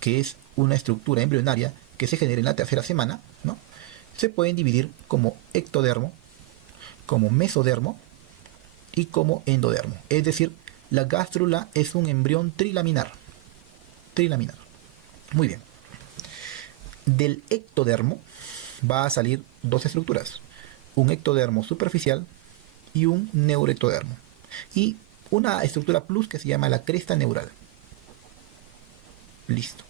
que es una estructura embrionaria que se genera en la tercera semana, ¿no? Se pueden dividir como ectodermo, como mesodermo y como endodermo. Es decir, la gástrula es un embrión trilaminar. Trilaminar. Muy bien. Del ectodermo va a salir dos estructuras. Un ectodermo superficial y un neuroectodermo. Y una estructura plus que se llama la cresta neural. Listo.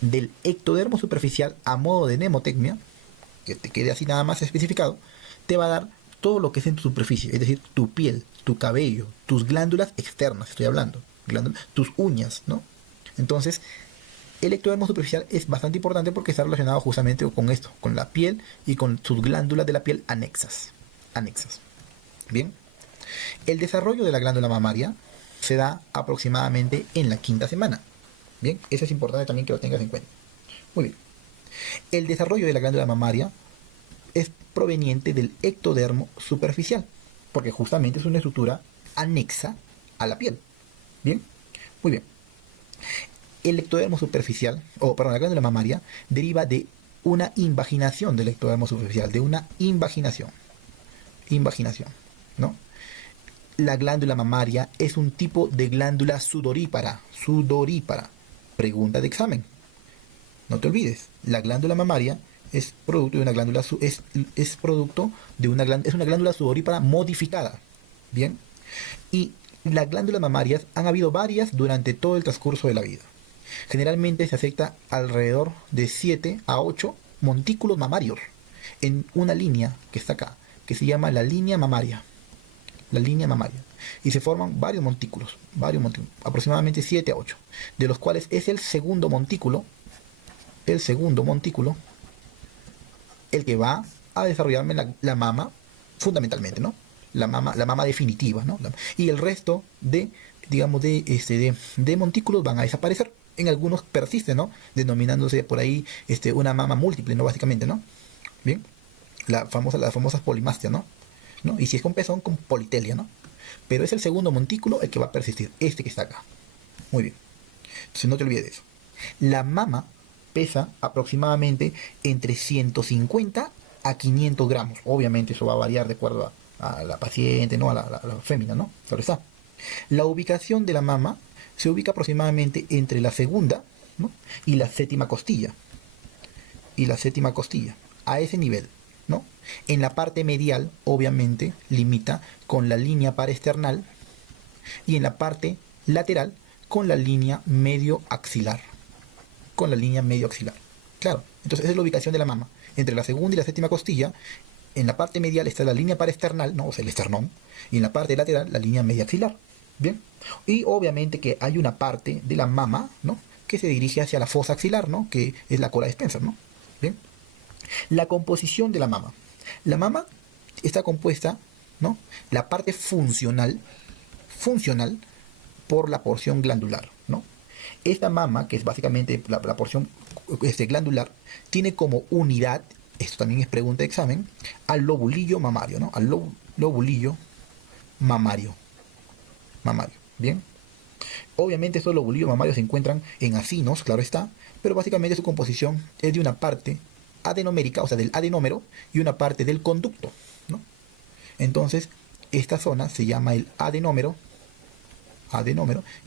Del ectodermo superficial a modo de mnemotecnia, que te quede así nada más especificado, te va a dar todo lo que es en tu superficie, es decir, tu piel, tu cabello, tus glándulas externas, estoy hablando, tus uñas, ¿no? Entonces, el ectodermo superficial es bastante importante porque está relacionado justamente con esto, con la piel y con sus glándulas de la piel anexas. Bien, el desarrollo de la glándula mamaria se da aproximadamente en la quinta semana. Bien, eso es importante también que lo tengas en cuenta. Muy bien. El desarrollo de la glándula mamaria es proveniente del ectodermo superficial, porque justamente es una estructura anexa a la piel. Bien, muy bien. El ectodermo superficial, la glándula mamaria, deriva de una invaginación del ectodermo superficial, de una invaginación, ¿no? La glándula mamaria es un tipo de glándula sudorípara. Pregunta de examen. No te olvides, la glándula mamaria es producto de una glándula es una glándula sudorípara modificada. Bien. Y las glándulas mamarias han habido varias durante todo el transcurso de la vida. Generalmente se acepta alrededor de 7 a 8 montículos mamarios en una línea que está acá, que se llama la línea mamaria. La línea mamaria. Y se forman varios montículos, aproximadamente 7 a 8, de los cuales es el segundo montículo, el que va a desarrollarme la mama fundamentalmente, ¿no? La mama definitiva, ¿no? Y el resto de, digamos, de montículos van a desaparecer. En algunos persisten, ¿no? Denominándose por ahí una mama múltiple, ¿no? Básicamente, ¿no? Bien. Las famosas polimastias, ¿no? Y si es con pezón, con politelia, ¿no? Pero es el segundo montículo el que va a persistir, este que está acá. Muy bien. Entonces no te olvides de eso. La mama pesa aproximadamente entre 150 a 500 gramos. Obviamente eso va a variar de acuerdo a la paciente, ¿no? A la fémina, ¿no? Claro está. La ubicación de la mama se ubica aproximadamente entre la segunda, ¿no? y la séptima costilla. A ese nivel, ¿no? En la parte medial, obviamente, limita con la línea paraesternal y en la parte lateral con la línea medio axilar. Claro, entonces esa es la ubicación de la mama. Entre la segunda y la séptima costilla, en la parte medial está la línea paraesternal, ¿no? O sea, el esternón, y en la parte lateral la línea media axilar. Bien. Y obviamente que hay una parte de la mama, ¿no? Que se dirige hacia la fosa axilar, ¿no? Que es la cola de Spencer, ¿no? Bien. La composición de la mama. La mama está compuesta, ¿no? La parte funcional por la porción glandular, ¿no? Esta mama, que es básicamente la porción glandular, tiene como unidad, esto también es pregunta de examen, al lobulillo mamario, ¿no? Al lobulillo mamario. Bien. Obviamente estos lobulillos mamarios se encuentran en acinos, claro está, pero básicamente su composición es de una parte adenomérica, o sea, del adenómero, y una parte del conducto, ¿no? Entonces, esta zona se llama el adenómero,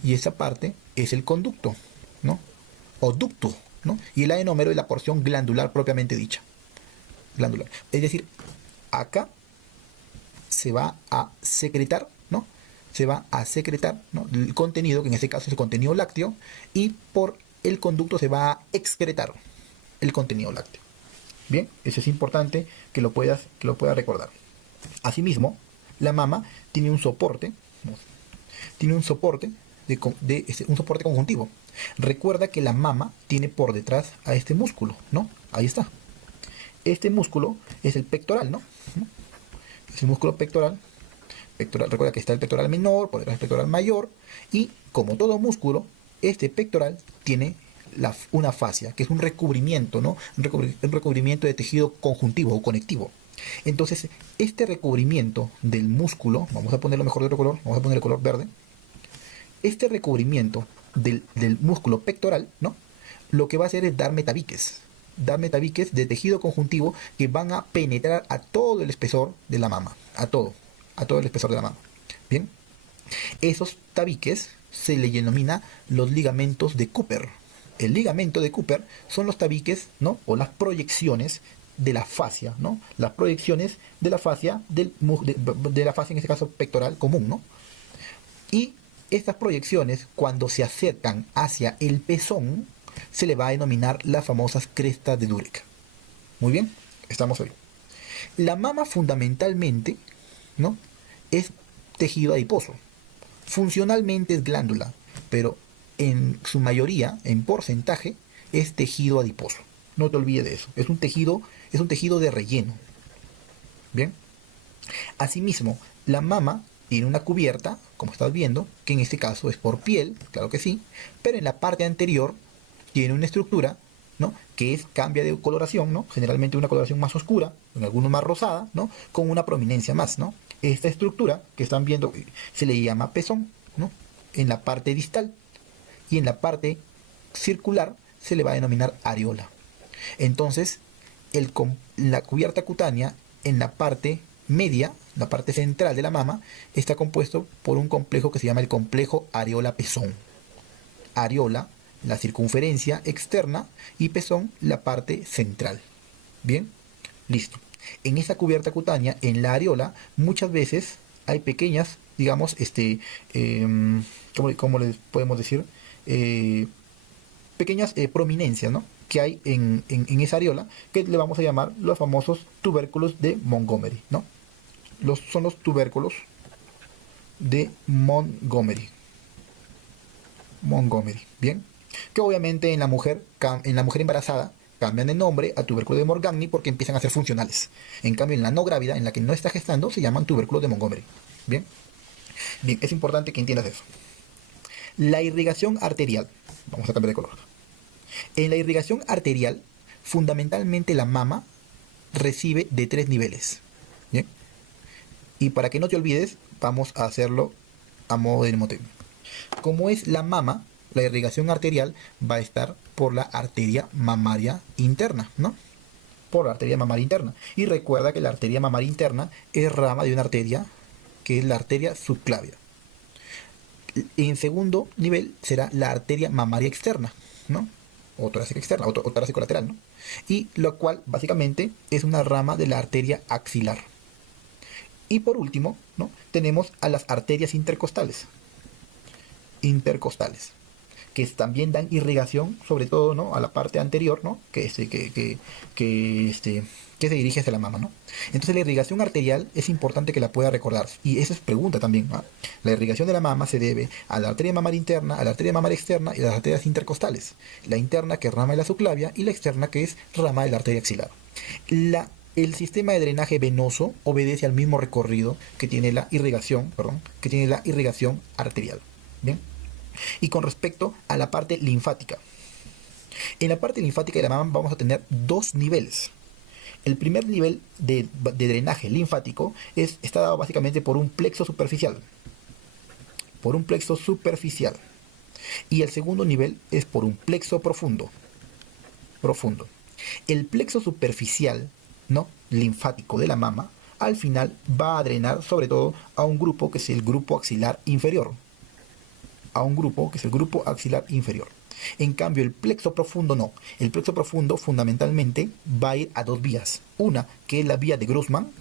y esa parte es el conducto, ¿no? O ducto, ¿no? Y el adenómero es la porción glandular propiamente dicha. Glandular. Es decir, acá se va a secretar, ¿no? ¿no? El contenido, que en este caso es el contenido lácteo, y por el conducto se va a excretar el contenido lácteo. Bien, eso es importante que lo puedas recordar. Asimismo, la mama tiene un soporte, ¿no? un soporte conjuntivo. Recuerda que la mama tiene por detrás a este músculo, ¿no? Ahí está. Este músculo es el pectoral, ¿no? Es el músculo pectoral. Recuerda que está el pectoral menor, por detrás el pectoral mayor, y como todo músculo, este pectoral tiene una fascia, que es un recubrimiento, ¿no? Un recubrimiento de tejido conjuntivo o conectivo. Entonces, este recubrimiento del músculo, vamos a ponerlo mejor de otro color, vamos a poner el color verde. Este recubrimiento del músculo pectoral, ¿no? Lo que va a hacer es dar metabiques de tejido conjuntivo que van a penetrar a todo el espesor de la mama, a todo el espesor de la mama. Bien, esos tabiques se le denomina los ligamentos de Cooper. El ligamento de Cooper son los tabiques, ¿no? O las proyecciones de la fascia, ¿no? Las proyecciones de la fascia de la fascia, en este caso pectoral común, ¿no? Y estas proyecciones, cuando se acercan hacia el pezón, se le va a denominar las famosas crestas de Durack. Muy bien, estamos ahí. La mama fundamentalmente, ¿no? Es tejido adiposo. Funcionalmente es glándula, pero en su mayoría, en porcentaje, es tejido adiposo. No te olvides de eso. Es un tejido de relleno. Bien. Asimismo, la mama tiene una cubierta, como estás viendo, que en este caso es por piel, claro que sí, pero en la parte anterior tiene una estructura, ¿no? Que cambia de coloración, ¿no? Generalmente una coloración más oscura, en algunos más rosada, ¿no? Con una prominencia más, ¿no? Esta estructura que están viendo se le llama pezón, ¿no? En la parte distal, y en la parte circular se le va a denominar areola. Entonces, la cubierta cutánea en la parte media, la parte central de la mama, está compuesto por un complejo que se llama el complejo areola-pezón. Areola, la circunferencia externa, y pezón, la parte central. Bien, listo. En esa cubierta cutánea, en la areola, muchas veces hay pequeñas, digamos, ¿cómo les podemos decir? Pequeñas prominencias, ¿no? Que hay en esa areola, que le vamos a llamar los famosos tubérculos de Montgomery, ¿no? Son los tubérculos de Montgomery. Bien. Que obviamente en la mujer embarazada cambian de nombre a tubérculo de Morgagni porque empiezan a ser funcionales. En cambio, en la no grávida, en la que no está gestando, se llaman tubérculos de Montgomery. Bien. Bien, es importante que entiendas eso. La irrigación arterial. Vamos a cambiar de color. En la irrigación arterial, fundamentalmente la mama recibe de 3 niveles. ¿Bien? Y para que no te olvides, vamos a hacerlo a modo de mnemotecnia. Como es la mama, la irrigación arterial va a estar por la arteria mamaria interna, ¿no? Por la arteria mamaria interna. Y recuerda que la arteria mamaria interna es rama de una arteria que es la arteria subclavia. En segundo nivel será la arteria mamaria externa, ¿no? O torácica externa, o torácico lateral, ¿no? Y lo cual básicamente es una rama de la arteria axilar. Y por último, ¿no? Tenemos a las arterias intercostales, que también dan irrigación, sobre todo, ¿no? A la parte anterior, ¿no? Que se dirige hacia la mama, ¿no? Entonces la irrigación arterial es importante que la pueda recordar. Y esa es pregunta también, ¿no? La irrigación de la mama se debe a la arteria mamaria interna, a la arteria mamaria externa y a las arterias intercostales. La interna, que es rama de la subclavia, y la externa, que es rama de la arteria axilar. El sistema de drenaje venoso obedece al mismo recorrido que tiene la irrigación arterial. ¿Bien? Y con respecto a la parte linfática. En la parte linfática de la mama vamos a tener 2 niveles. El primer nivel de drenaje linfático está dado básicamente por un plexo superficial. Y el segundo nivel es por un plexo profundo. El plexo superficial, ¿no? Linfático de la mama, al final va a drenar sobre todo a un grupo que es el grupo axilar inferior. En cambio, el plexo profundo no. El plexo profundo fundamentalmente va a ir a 2 vías. Una, que es la vía de Grosman,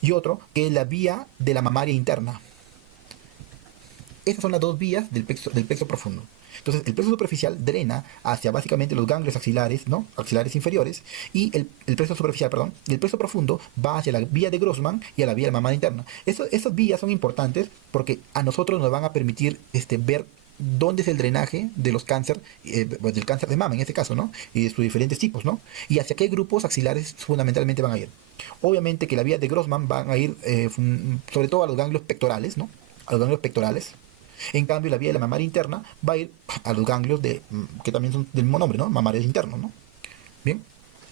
y otro, que es la vía de la mamaria interna. Esas son las 2 vías del plexo profundo. Entonces, el plexo superficial drena hacia básicamente los ganglios axilares, ¿no? Axilares inferiores, y el plexo profundo va hacia la vía de Grosman y a la vía de la mamaria interna. Esas vías son importantes porque a nosotros nos van a permitir ver dónde es el drenaje de los cánceres, del cáncer de mama en este caso, ¿no? Y de sus diferentes tipos, ¿no? Y hacia qué grupos axilares fundamentalmente van a ir. Obviamente que la vía de Grosman van a ir sobre todo a los ganglios pectorales, ¿no? A los ganglios pectorales. En cambio, la vía de la mamaria interna va a ir a los ganglios que también son del mismo nombre, ¿no? Mamarios internos, ¿no? Bien.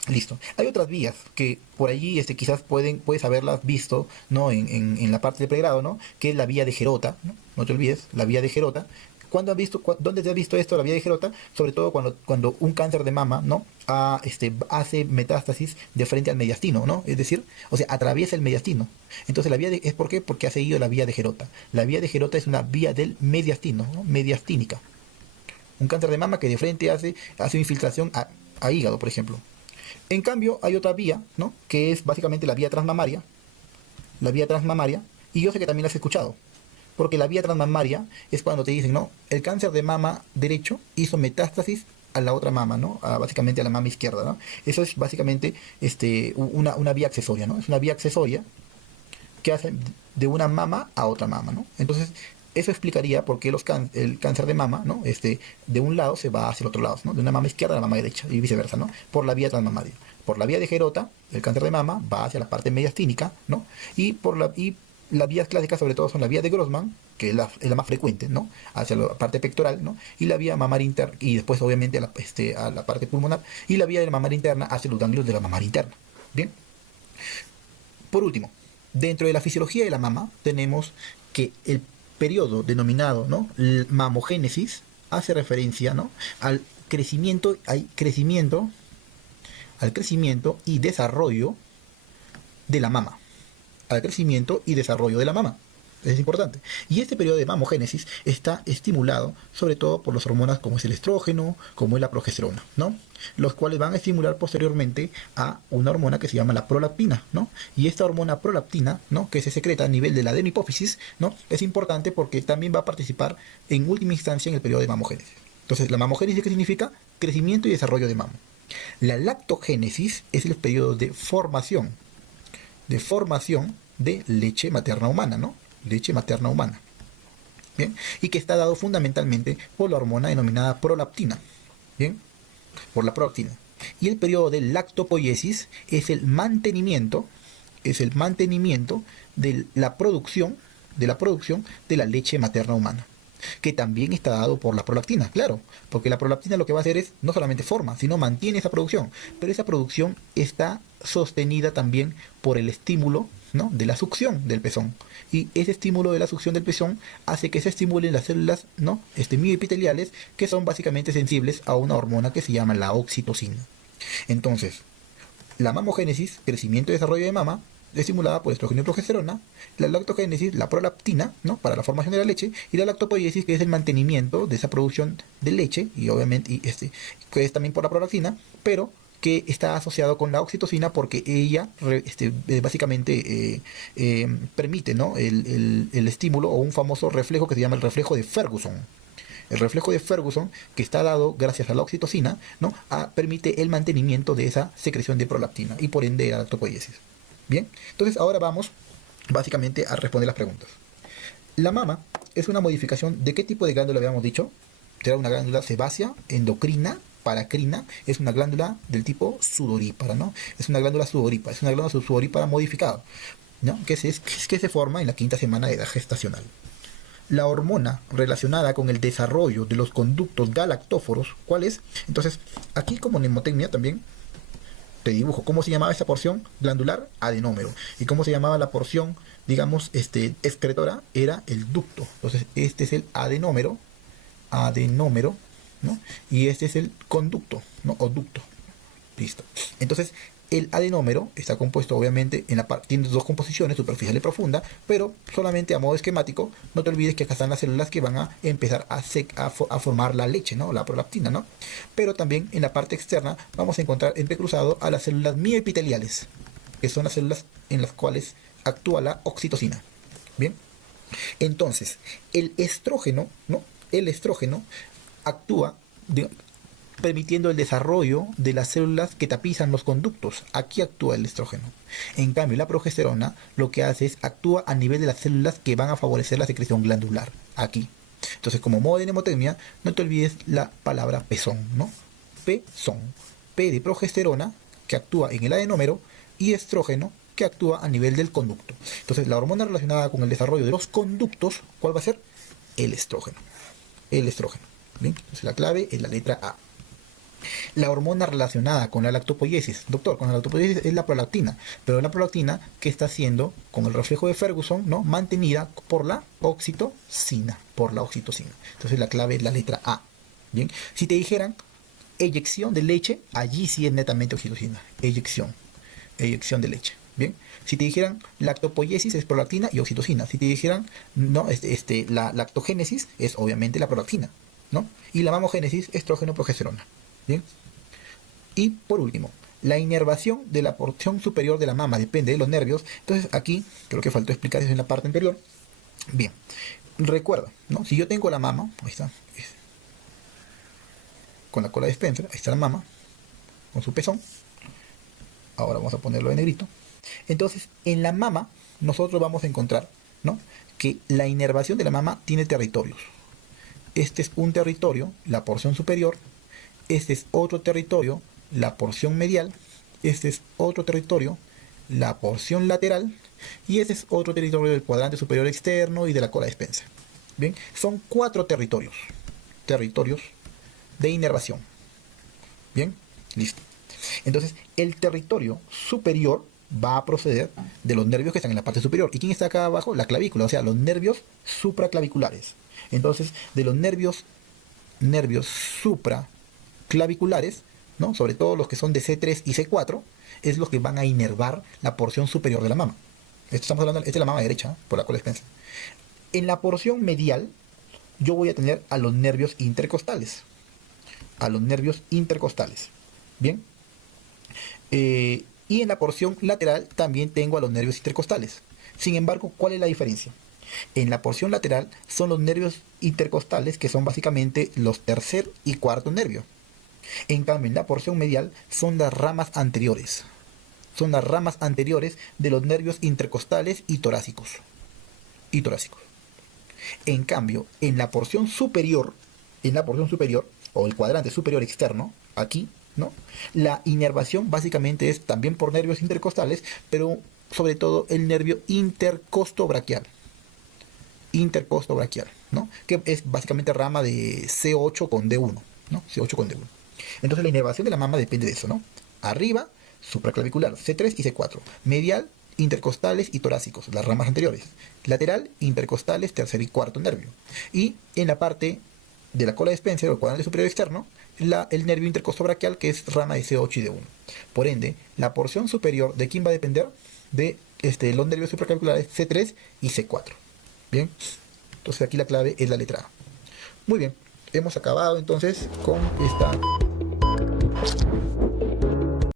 Listo. Hay otras vías que por allí quizás puedes haberlas visto, ¿no? En la parte de pregrado, ¿no? Que es la vía de Gerota, ¿no? No te olvides, la vía de Gerota. ¿Dónde te has visto esto, la vía de Gerota? Sobre todo cuando un cáncer de mama, ¿no? Hace metástasis de frente al mediastino, ¿no? Es decir, o sea, atraviesa el mediastino. Entonces ¿es por qué? Porque ha seguido la vía de Gerota. La vía de Gerota es una vía del mediastino, ¿no? Mediastínica. Un cáncer de mama que de frente hace infiltración a hígado, por ejemplo. En cambio, hay otra vía, ¿no? Que es básicamente la vía transmamaria. La vía transmamaria, y yo sé que también la has escuchado. Porque la vía transmamaria es cuando te dicen, ¿no? El cáncer de mama derecho hizo metástasis a la otra mama, ¿no? Básicamente a la mama izquierda, ¿no? Eso es básicamente una vía accesoria, ¿no? Es una vía accesoria que hace de una mama a otra mama, ¿no? Entonces, eso explicaría por qué el cáncer de mama, ¿no? De un lado se va hacia el otro lado, ¿no? De una mama izquierda a la mama derecha y viceversa, ¿no? Por la vía transmamaria. Por la vía de Gerota, el cáncer de mama va hacia la parte mediastínica, ¿no? Y las vías clásicas sobre todo son la vía de Grossman, que es la más frecuente, ¿no? Hacia la parte pectoral, ¿no? Y la vía mamaria interna, y después obviamente a la parte pulmonar, y la vía de la mamaria interna hacia los ganglios de la mamaria interna. Bien. Por último, dentro de la fisiología de la mama tenemos que el periodo denominado, ¿no? Mamogénesis hace referencia, ¿no? al crecimiento y desarrollo de la mama. Al crecimiento y desarrollo de la mama. Es importante. Y este periodo de mamogénesis está estimulado sobre todo por las hormonas como es el estrógeno, como es la progesterona, ¿no? Los cuales van a estimular posteriormente a una hormona que se llama la prolactina, ¿no? Y esta hormona prolactina, ¿no? Que se secreta a nivel de la adenohipófisis, ¿no? Es importante porque también va a participar en última instancia en el periodo de mamogénesis. Entonces, la mamogénesis, ¿qué significa? Crecimiento y desarrollo de mama. La lactogénesis es el periodo de formación de leche materna humana, ¿no? Leche materna humana. Bien, y que está dado fundamentalmente por la hormona denominada prolactina. Bien, por la prolactina. Y el periodo de lactopoiesis es el mantenimiento de la producción de la leche materna humana, que también está dado por la prolactina, claro, porque la prolactina lo que va a hacer es no solamente forma, sino mantiene esa producción, pero esa producción está sostenida también por el estímulo, ¿no? De la succión del pezón, y ese estímulo de la succión del pezón hace que se estimulen las células, ¿no? Mioepiteliales, que son básicamente sensibles a una hormona que se llama la oxitocina. Entonces, la mamogénesis, crecimiento y desarrollo de mama, estimulada por estrógeno y progesterona; la lactogénesis, la prolactina, ¿no? Para la formación de la leche; y la lactopoiesis, que es el mantenimiento de esa producción de leche, y obviamente que es también por la prolactina, pero que está asociado con la oxitocina porque ella básicamente permite, ¿no? el estímulo o un famoso reflejo que se llama el reflejo de Ferguson. El reflejo de Ferguson, que está dado gracias a la oxitocina, ¿no? Permite el mantenimiento de esa secreción de prolactina y por ende la lactopoiesis. Bien, entonces ahora vamos básicamente a responder las preguntas. La mama es una modificación. ¿De qué tipo de glándula habíamos dicho? Será una glándula sebácea, endocrina, paracrina. Es una glándula del tipo sudorípara, ¿no? Es una glándula sudorípara modificada, ¿no? Que se forma en la quinta semana de edad gestacional. La hormona relacionada con el desarrollo de los conductos galactóforos, ¿cuál es? Entonces, aquí como mnemotecnia también te dibujo cómo se llamaba esa porción glandular: adenómero. Y cómo se llamaba la porción, digamos, excretora, era el ducto. Entonces, este es el adenómero, ¿no? Y este es el conducto, ¿no? O ducto. Listo. Entonces, el adenómero está compuesto, obviamente, tiene dos composiciones, superficial y profunda, pero solamente a modo esquemático. No te olvides que acá están las células que van a empezar a formar la leche, ¿no? La prolactina, ¿no? Pero también en la parte externa vamos a encontrar entrecruzado a las células mioepiteliales, que son las células en las cuales actúa la oxitocina. Bien. Entonces, el estrógeno, ¿no? El estrógeno actúa permitiendo el desarrollo de las células que tapizan los conductos. Aquí actúa el estrógeno. En cambio, la progesterona lo que hace es actúa a nivel de las células que van a favorecer la secreción glandular. Aquí. Entonces, como modo de mnemotecnia, no te olvides la palabra pezón, ¿no? Pezón. P de progesterona, que actúa en el adenómero, y estrógeno, que actúa a nivel del conducto. Entonces, la hormona relacionada con el desarrollo de los conductos, ¿cuál va a ser? el estrógeno. El estrógeno. ¿Bien? Entonces la clave es la letra A. La hormona relacionada con la lactopoiesis, doctor, con la lactopoiesis es la prolactina, pero la prolactina, ¿qué está haciendo con el reflejo de Ferguson? ¿No? Mantenida por la oxitocina, Entonces la clave es la letra A. Bien, si te dijeran eyección de leche, allí sí es netamente oxitocina, eyección de leche. Bien, si te dijeran lactopoiesis es prolactina y oxitocina. Si te dijeran no, la lactogénesis es obviamente la prolactina, ¿no? Y la mamogénesis, estrógeno, progesterona. Bien. Y por último, la inervación de la porción superior de la mama depende de los nervios. Entonces aquí creo que faltó explicar eso en la parte anterior. Bien, recuerda, ¿no? Si yo tengo la mama, ahí está, con la cola de Spencer, ahí está la mama, con su pezón. Ahora vamos a ponerlo en negrito. Entonces, en la mama, nosotros vamos a encontrar, ¿no?, que la inervación de la mama tiene territorios. Este es un territorio, la porción superior. Este es otro territorio, la porción medial. Este es otro territorio, la porción lateral. Y este es otro territorio del cuadrante superior externo y de la cola de Spencer. Bien, son 4 territorios. Territorios de inervación. Bien, listo. Entonces, el territorio superior va a proceder de los nervios que están en la parte superior. ¿Y quién está acá abajo? La clavícula, o sea, los nervios supraclaviculares. Entonces, de los nervios supraclaviculares, ¿no?, sobre todo los que son de C3 y C4, es los que van a inervar la porción superior de la mama. Estamos hablando, esta es la mama derecha, ¿eh?, por la cola Spencer. En la porción medial, yo voy a tener a los nervios intercostales. Bien. Y en la porción lateral también tengo a los nervios intercostales. Sin embargo, ¿cuál es la diferencia? En la porción lateral son los nervios intercostales, que son básicamente los tercer y cuarto nervios. En cambio, en la porción medial son las ramas anteriores. Son las ramas anteriores de los nervios intercostales y torácicos. En cambio, en la porción superior, o el cuadrante superior externo, aquí, ¿no?, la inervación básicamente es también por nervios intercostales, pero sobre todo el nervio intercostobraquial, ¿no?, que es básicamente rama de C8 con D1, ¿no? C8 con D1. Entonces la inervación de la mama depende de eso, ¿no? Arriba, supraclavicular, C3 y C4. Medial, intercostales y torácicos, las ramas anteriores. Lateral, intercostales, tercer y cuarto nervio. Y en la parte de la cola de Spencer, o el cuadrante superior externo, el nervio intercostobraquial, que es rama de C8 y D1. Por ende, la porción superior, ¿de quién va a depender? De los nervios supraclaviculares C3 y C4. Bien, entonces aquí la clave es la letra A. Muy bien, hemos acabado entonces con esta